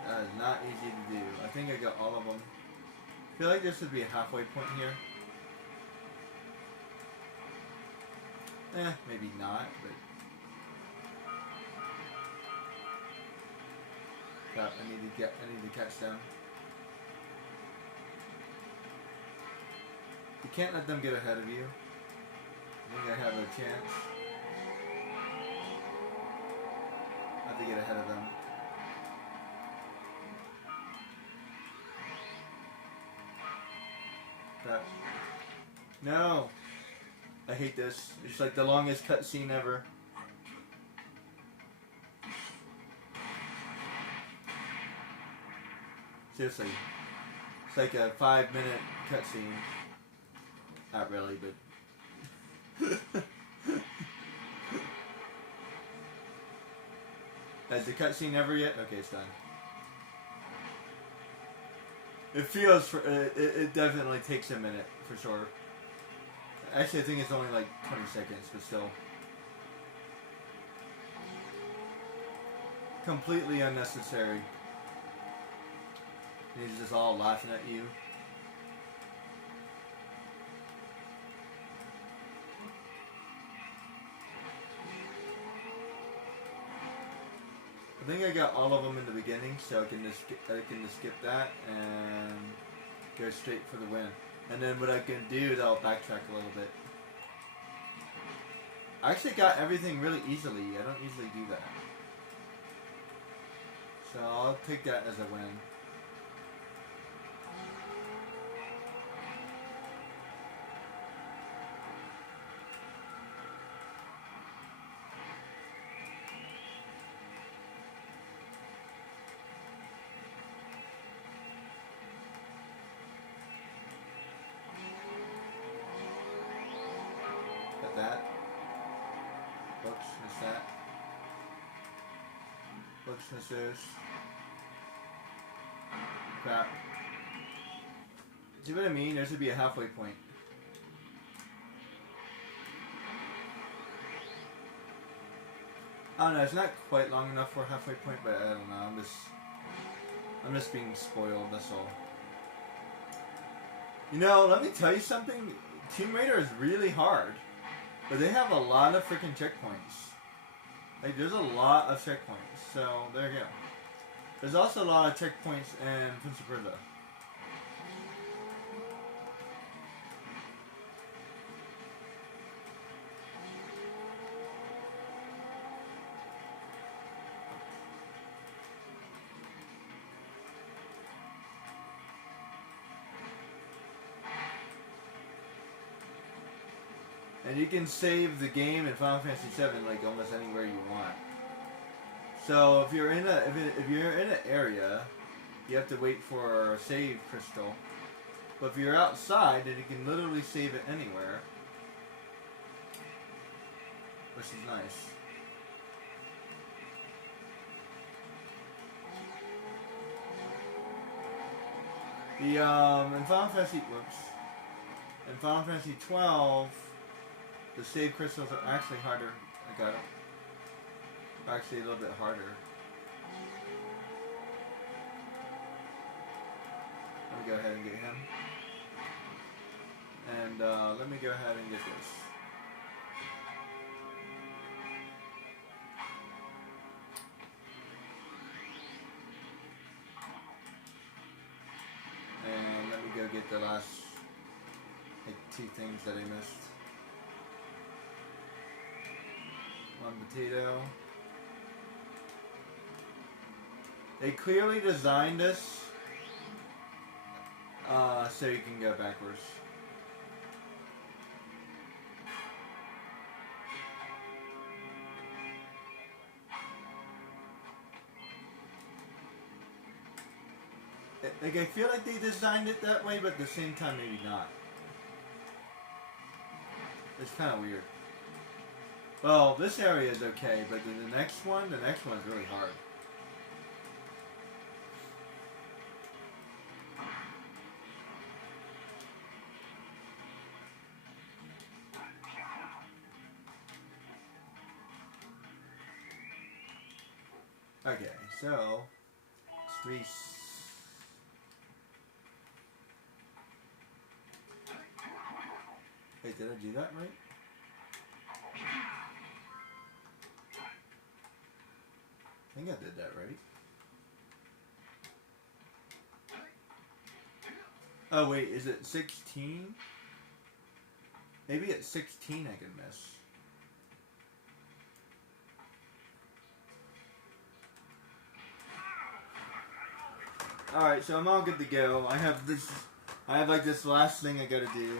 That is not easy to do. I think I got all of them. I feel like this would be a halfway point here. Maybe not, but... Crap, I need to catch them. You can't let them get ahead of you. I think I have a chance. I have to get ahead of them. Crap. No! I hate this. It's like the longest cutscene ever. Seriously. It's like a 5-minute cutscene. Not really, but... Has the cutscene ever yet? Okay, it's done. It feels... It definitely takes a minute, for sure. Actually, I think it's only like 20 seconds, but still. Completely unnecessary. He's just all laughing at you. I think I got all of them in the beginning, so I can just skip that and go straight for the win. And then what I can do is I'll backtrack a little bit. I actually got everything really easily. I don't usually do that. So I'll take that as a win. Got that. Oops, missed that. Oops, missed those. Crap. See what I mean? There should be a halfway point. I don't know, it's not quite long enough for a halfway point, but I don't know, I'm just being spoiled, that's all. You know, let me tell you something, Tomb Raider is really hard, but they have a lot of freaking checkpoints. Like, there's a lot of checkpoints, so there you go. There's also a lot of checkpoints in Prince of Persia. And you can save the game in Final Fantasy VII like almost anywhere you want. So if you're in an area, you have to wait for a save crystal. But if you're outside, then you can literally save it anywhere, which is nice. In Final Fantasy, in Final Fantasy 12. The save crystals are actually harder. I got it. Actually, a little bit harder. Let me go ahead and get him. And let me go ahead and get this. And let me go get the last like 2 things that I missed. 1 potato. They clearly designed this so you can go backwards. Like, I feel like they designed it that way, but at the same time maybe not. It's kind of weird. Well, this area is okay, but then the next one's really hard. Okay, so it's Wait, did I do that right? I think I did that right. Oh wait, is it 16? Maybe at 16 I can miss. Alright, so I'm all good to go. I have like this last thing I gotta do.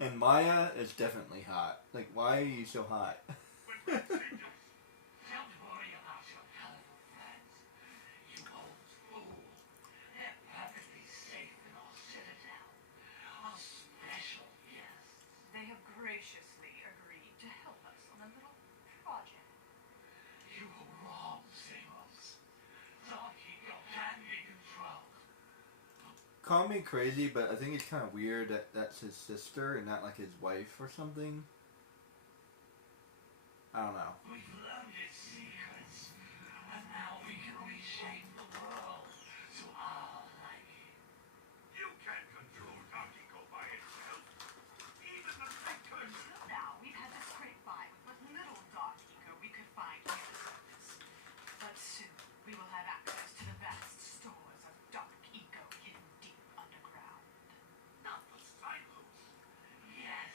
And Maya is definitely hot. Like, why are you so hot? Don't worry about your colorful friends. You old fool. They're perfectly safe in our citadel. call me crazy, but I think it's kind of weird that that's his sister and not like his wife or something. I don't know. We've learned its secrets, and now we can reshape the world to our liking. You can't control Takiko by itself. Even the makers. Until now, we've had to scrape by with what little dark ego we could find near the surface. But soon, we will have access to the vast stores of dark ego hidden deep underground. Not the silos. Yes,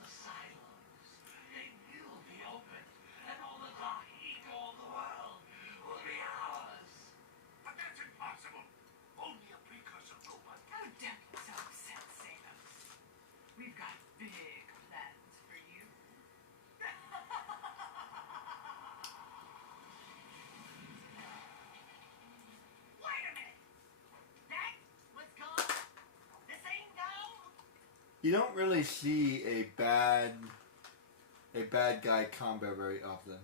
the silos. They will be open, and all the dark ego of the world will be ours. But that's impossible. Only a precursor robot. Oh, don't get so upset, Samus. We've got big plans for you. Wait a minute. That was called the same guy? You don't really see a bad guy combo very often.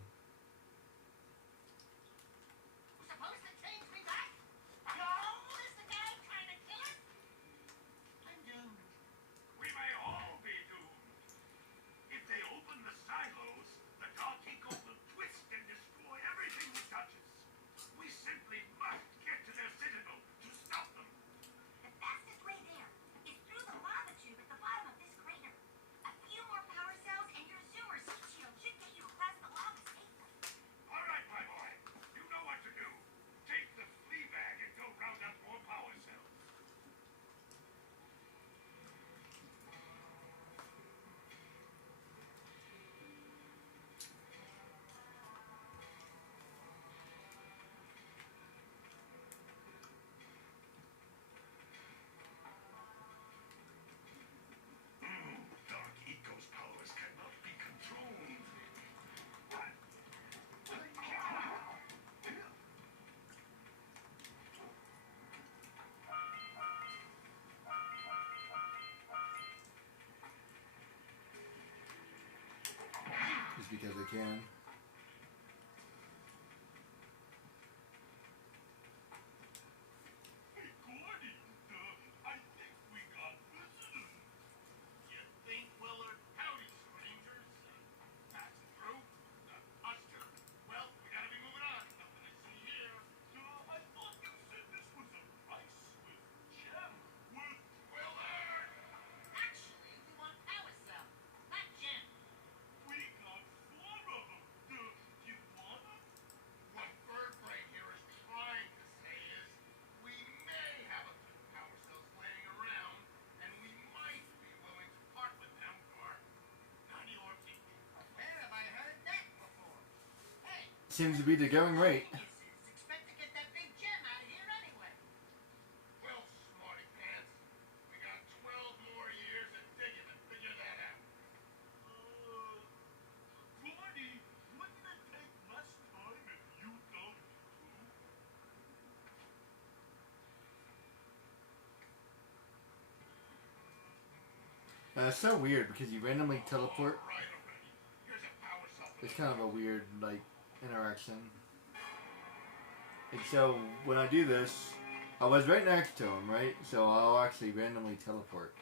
Supposed to change me back? No, is the guy trying to kill us? I'm doomed. We may all be doomed. If they open the silos, the dark ego will twist and destroy everything it touches. We simply must get to their citadel to stop them. The fastest way there is through the lava tube at the bottom of this crater. A few more power cells and your zoomer heat shield should get you across the lava safely. All right, my boy. You know what to do. Take the flea bag and go round up more power cells. Dark ego's powers cannot be controlled. Just because I can. Hey, Gordy, I think we got visitors. You think, Willard? Howdy, strangers. Passing through? Us too. Well, we gotta be moving on. Nothing I see here. I thought you said this was a rice with gem. With Willard! Actually, we want power cell, not gem. We got 4 of them. You want them? What Birdbrain here is trying to say is we may have a few power cells laying around, and we might be willing to part with them for 90 or 50. Where have I heard that before? Hey, Seems to be the going rate. geniuses expect to get that big gem out of here anyway. Well, smarty pants, we got 12 more years of digging to figure that out. Gordy, wouldn't it take less time if you dug too? It's so weird because you randomly teleport. Right already. Here's a power cell for It's the kind of a weird like interaction. And so when I do this, I was right next to him, right? So I'll actually randomly teleport.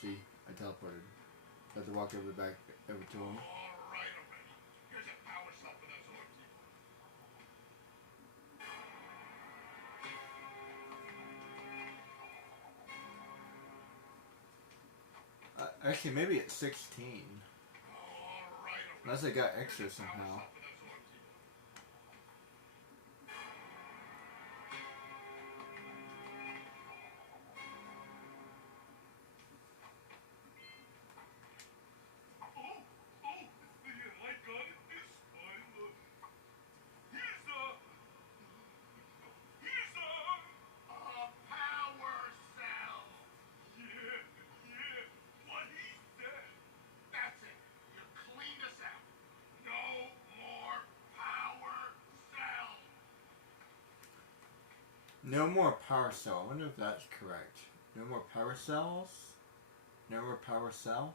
See, I teleported. I have to walk over back over to him. All right already. Here's a power cell for the Zorb team. Actually, maybe it's 16. All right already. Unless I got extra Here's a power somehow. cell for the Zorb team. I got it this time. Here's a power cell. Yeah, what he said. That's it. You cleaned us out. No more power cells. No more power cell. I wonder if that's correct. No more power cells? No more power cell?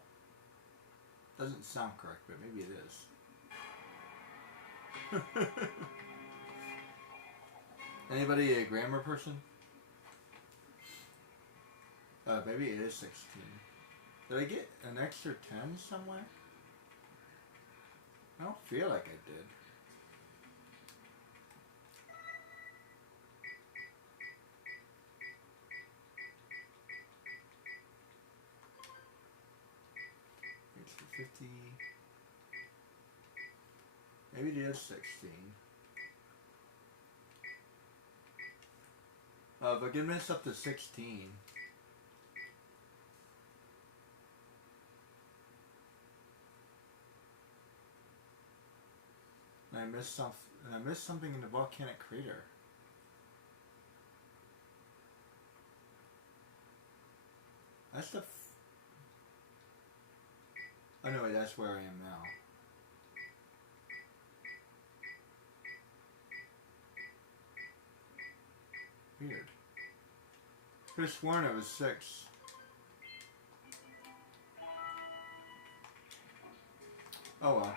Doesn't sound correct, but maybe it is. Anybody a grammar person? Maybe it is 16. Did I get an extra 10 somewhere? I don't feel like I did. It's for 50. Maybe it is 16. If I can mess up to 16. And I missed something in the volcanic crater. That's the. Oh no, wait, that's where I am now. Weird. Could have sworn it was 6. Oh well.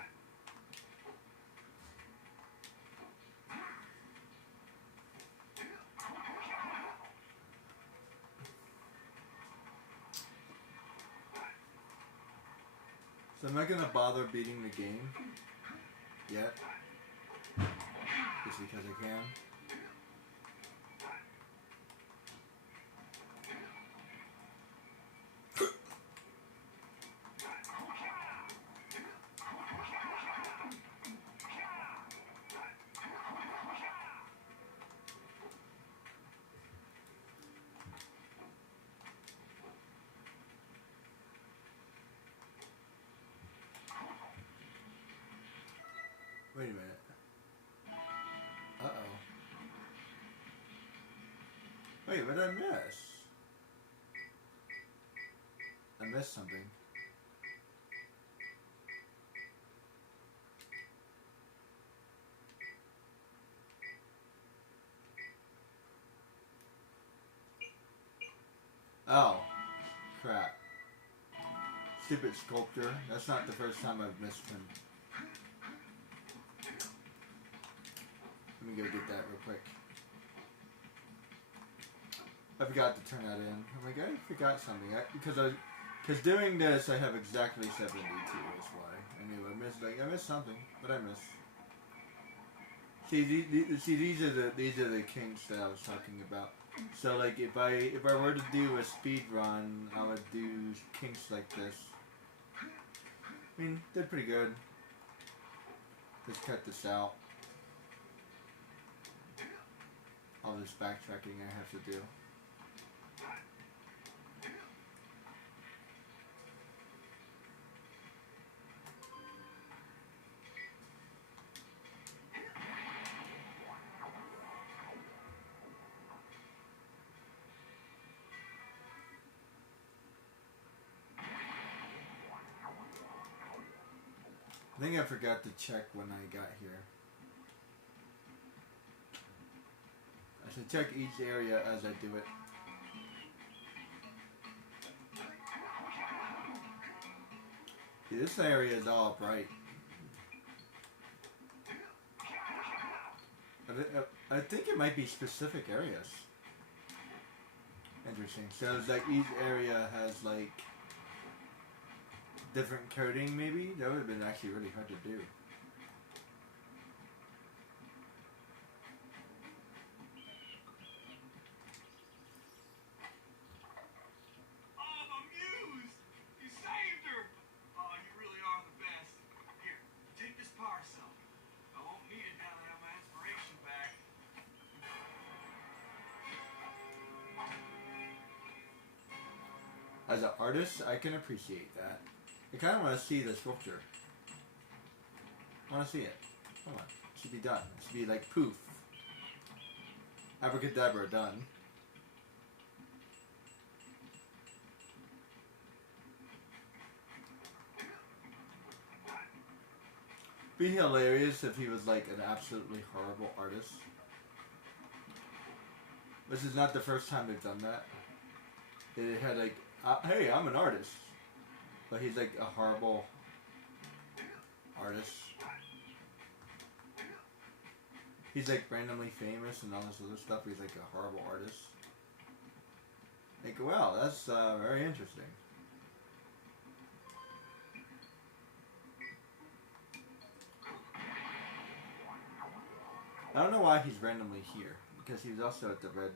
So I'm not gonna bother beating the game yet, just because I can. Wait a minute. Uh-oh. Wait, what did I miss? I missed something. Oh. Crap. Stupid sculptor. That's not the first time I've missed him. Let me go get that real quick. I forgot to turn that in. Oh my god, I forgot something. Because doing this, I have exactly 72. That's why. I knew I missed something, but I missed. See, these are the kinks that I was talking about. So like, if I were to do a speed run, I would do kinks like this. I mean, they're pretty good. Just cut this out. All this backtracking I have to do. I think I forgot to check when I got here. I should check each area as I do it. See, this area is all bright. I think it might be specific areas. Interesting. So it's like each area has like different coding maybe? That would have been actually really hard to do. As an artist, I can appreciate that. I kind of want to see the sculpture. I want to see it. Come on. It should be done. It should be like poof. Abracadabra, done. Be hilarious if he was like an absolutely horrible artist. This is not the first time they've done that. They had like, hey, I'm an artist. But he's like a horrible artist. He's like randomly famous and all this other stuff. He's like a horrible artist. Like, well, that's very interesting. I don't know why he's randomly here, because he was also at the red.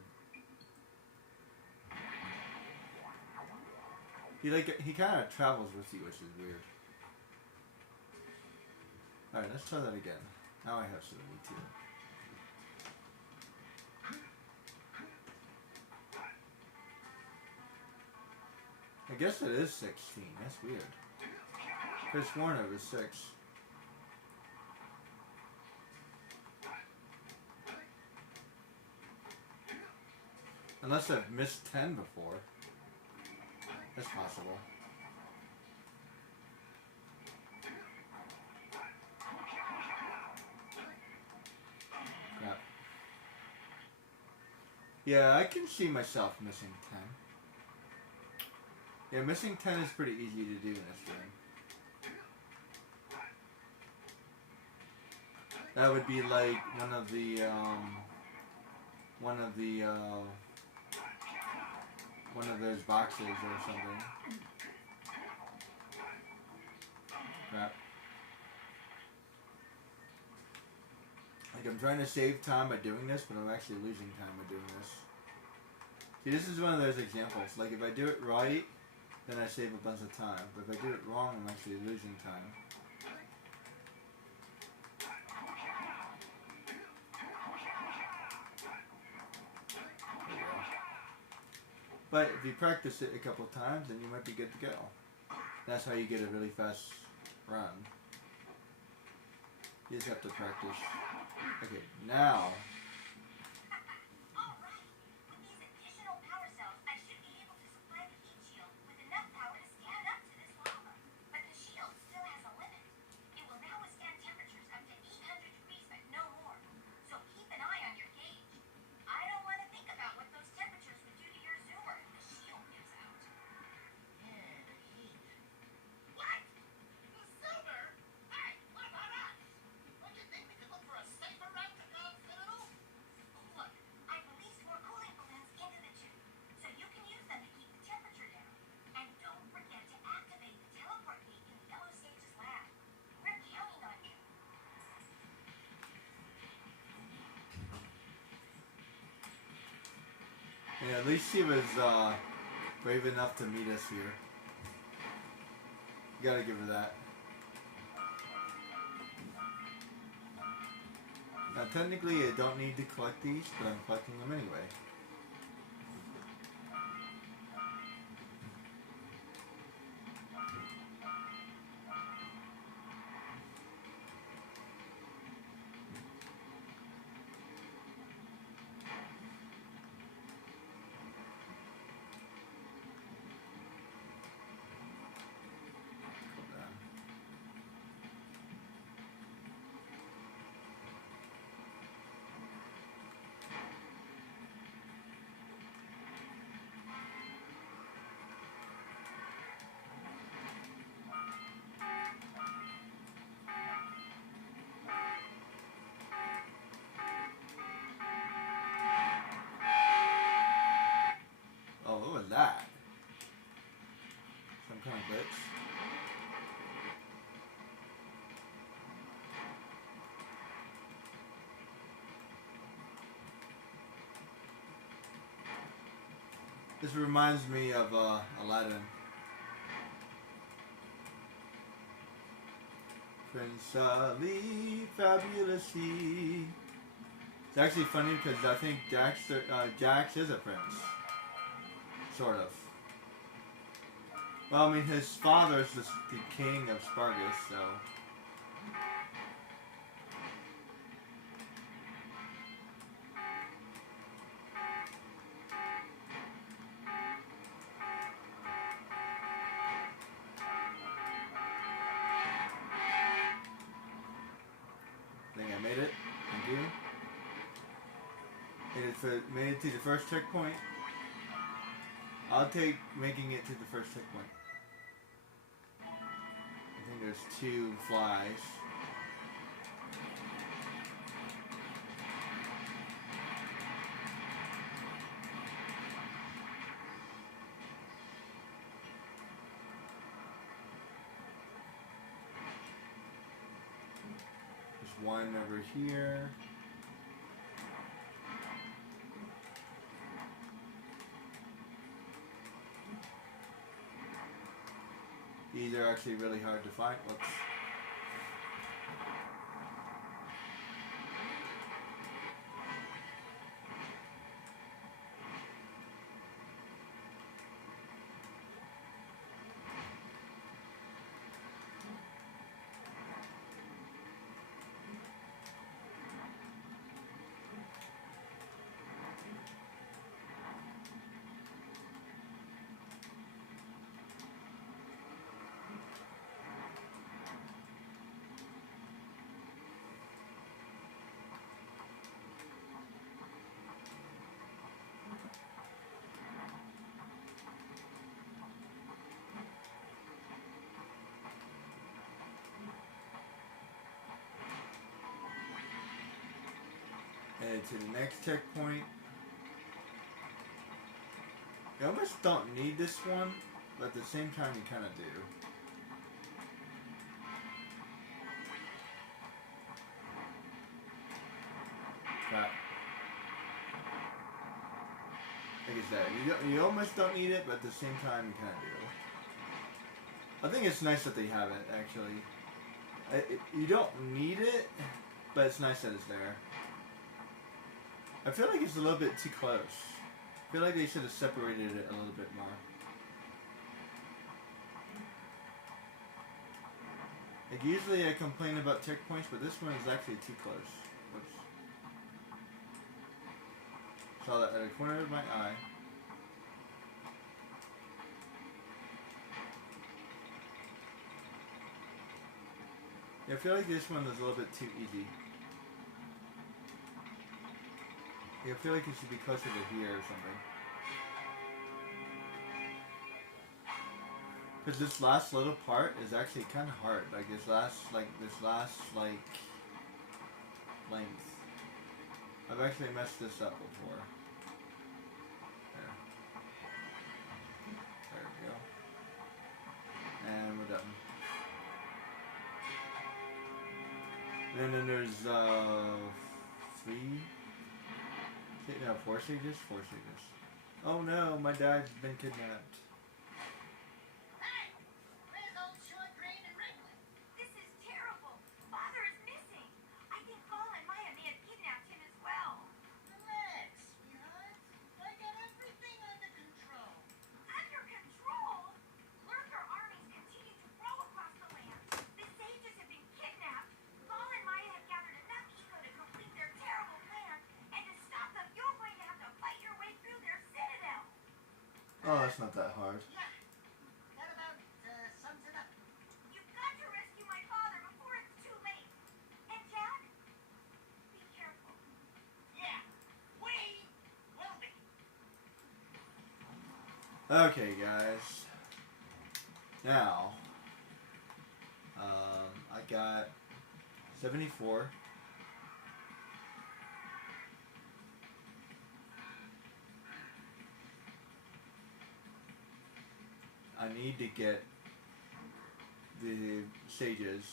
He kind of travels with you, which is weird. All right, let's try that again. Now I have 72. I guess it is 16. That's weird. Chris Warner was 6. Unless I've missed 10 before. That's possible. Crap. Yeah, I can see myself missing 10. Yeah, missing 10 is pretty easy to do in this game. That would be like one of the one of those boxes or something. Crap. Like, I'm trying to save time by doing this, but I'm actually losing time by doing this. See, this is one of those examples. Like, if I do it right, then I save a bunch of time. But if I do it wrong, I'm actually losing time. But if you practice it a couple of times, then you might be good to go. That's how you get a really fast run. You just have to practice. Okay, now. All right. With these additional power cells, I should be able to supply the heat shield with enough power to stand up to this lava. But the shield still has a limit. It will now withstand temperatures up to 800 degrees, but no more. So keep an eye on your gauge. I don't want to think about what those temperatures would do to your zoomer if the shield gives out. Yeah, the heat. What? The silver? Hey, what about us? Don't you think we could look for a safer route to God's Citadel? Look, I've released more cooling balloons into the tube, so you can use them to keep the temperature down. And don't forget to activate the teleport gate in the Yellow Sage's lab. We're counting on you. Yeah, at least she was brave enough to meet us here. You gotta give her that. Now, technically, I don't need to collect these, but I'm collecting them anyway. Oh, what was that? Some kind of glitch? This reminds me of Aladdin. Prince Ali, fabulously. It's actually funny because I think Jax is a prince. Sort of. Well, I mean, his father is the king of Spargus, so. I think I made it. Thank you. Made it to the first checkpoint. I'll take making it to the first checkpoint. I think there's 2 flies. one over here. These are actually really hard to find. Whoops. And to the next checkpoint. You almost don't need this one, but at the same time you kind of do. Crap. Like I said, you almost don't need it, but at the same time you kind of do. I think it's nice that they have it, actually. You don't need it, but it's nice that it's there. I feel like it's a little bit too close. I feel like they should have separated it a little bit more. Like usually I complain about checkpoints, but this one is actually too close. Whoops. Saw that at the corner of my eye. Yeah, I feel like this one is a little bit too easy. Yeah, I feel like it should be closer to here or something. Because this last little part is actually kind of hard. Like this last length. I've actually messed this up before. There we go. And we're done. And then there's 4 stages? 4 stages. Oh no, my dad's been kidnapped. Hey, where's old Short, Brain, and Wrigley? This is terrible. Father is missing. I think Paul and Maya may have kidnapped him as well. Relax, sweetheart. I got everything under control. Under control? Lurker armies continue to roll across the land. The sages have been kidnapped. Paul and Maya have gathered enough ego to complete their terrible plan. And to stop them, you're going to have to fight your way through their citadel. Oh, that's not that hard. Yeah, that about sums it up. You've got to rescue my father before it's too late. And Jack, be careful. Yeah, we will be. Okay, guys. Now, I got 74. I need to get the stages.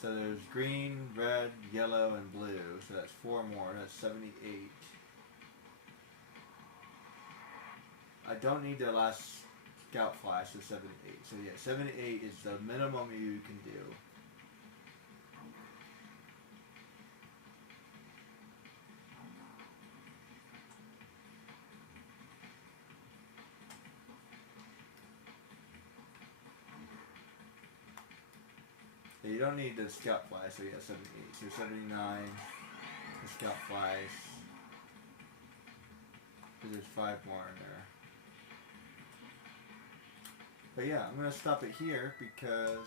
So there's green, red, yellow, and blue. So that's 4 more. That's 78. I don't need the last scout flash, so 78. So yeah, 78 is the minimum you can do. So you don't need the scout flash, so yeah, 78. So 79, the scout flash. Because there's 5 more in there. But yeah, I'm going to stop it here because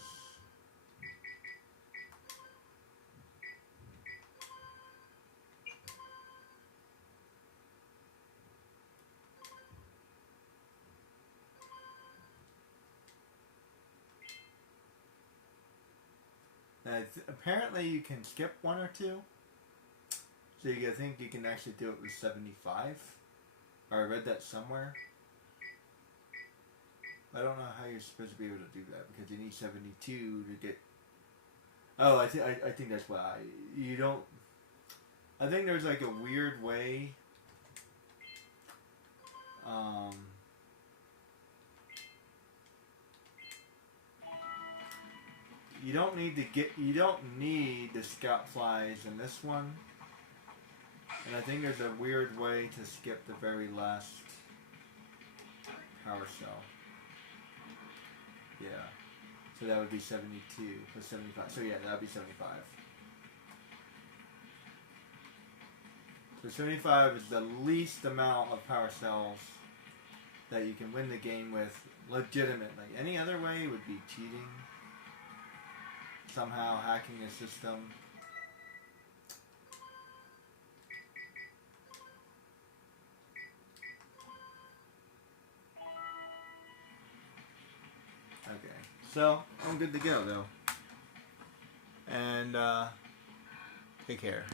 apparently you can skip 1 or 2. So you think you can actually do it with 75. Or I read that somewhere. I don't know how you're supposed to be able to do that because you need 72 to get. Oh, I think that's why you don't. I think there's like a weird way. You don't need to get. You don't need the scout flies in this one. And I think there's a weird way to skip the very last power cell. Yeah. So that would be 72 plus 75. So yeah, that would be 75. So 75 is the least amount of power cells that you can win the game with legitimately. Any other way would be cheating. Somehow hacking the system. Okay, so I'm good to go though. And take care.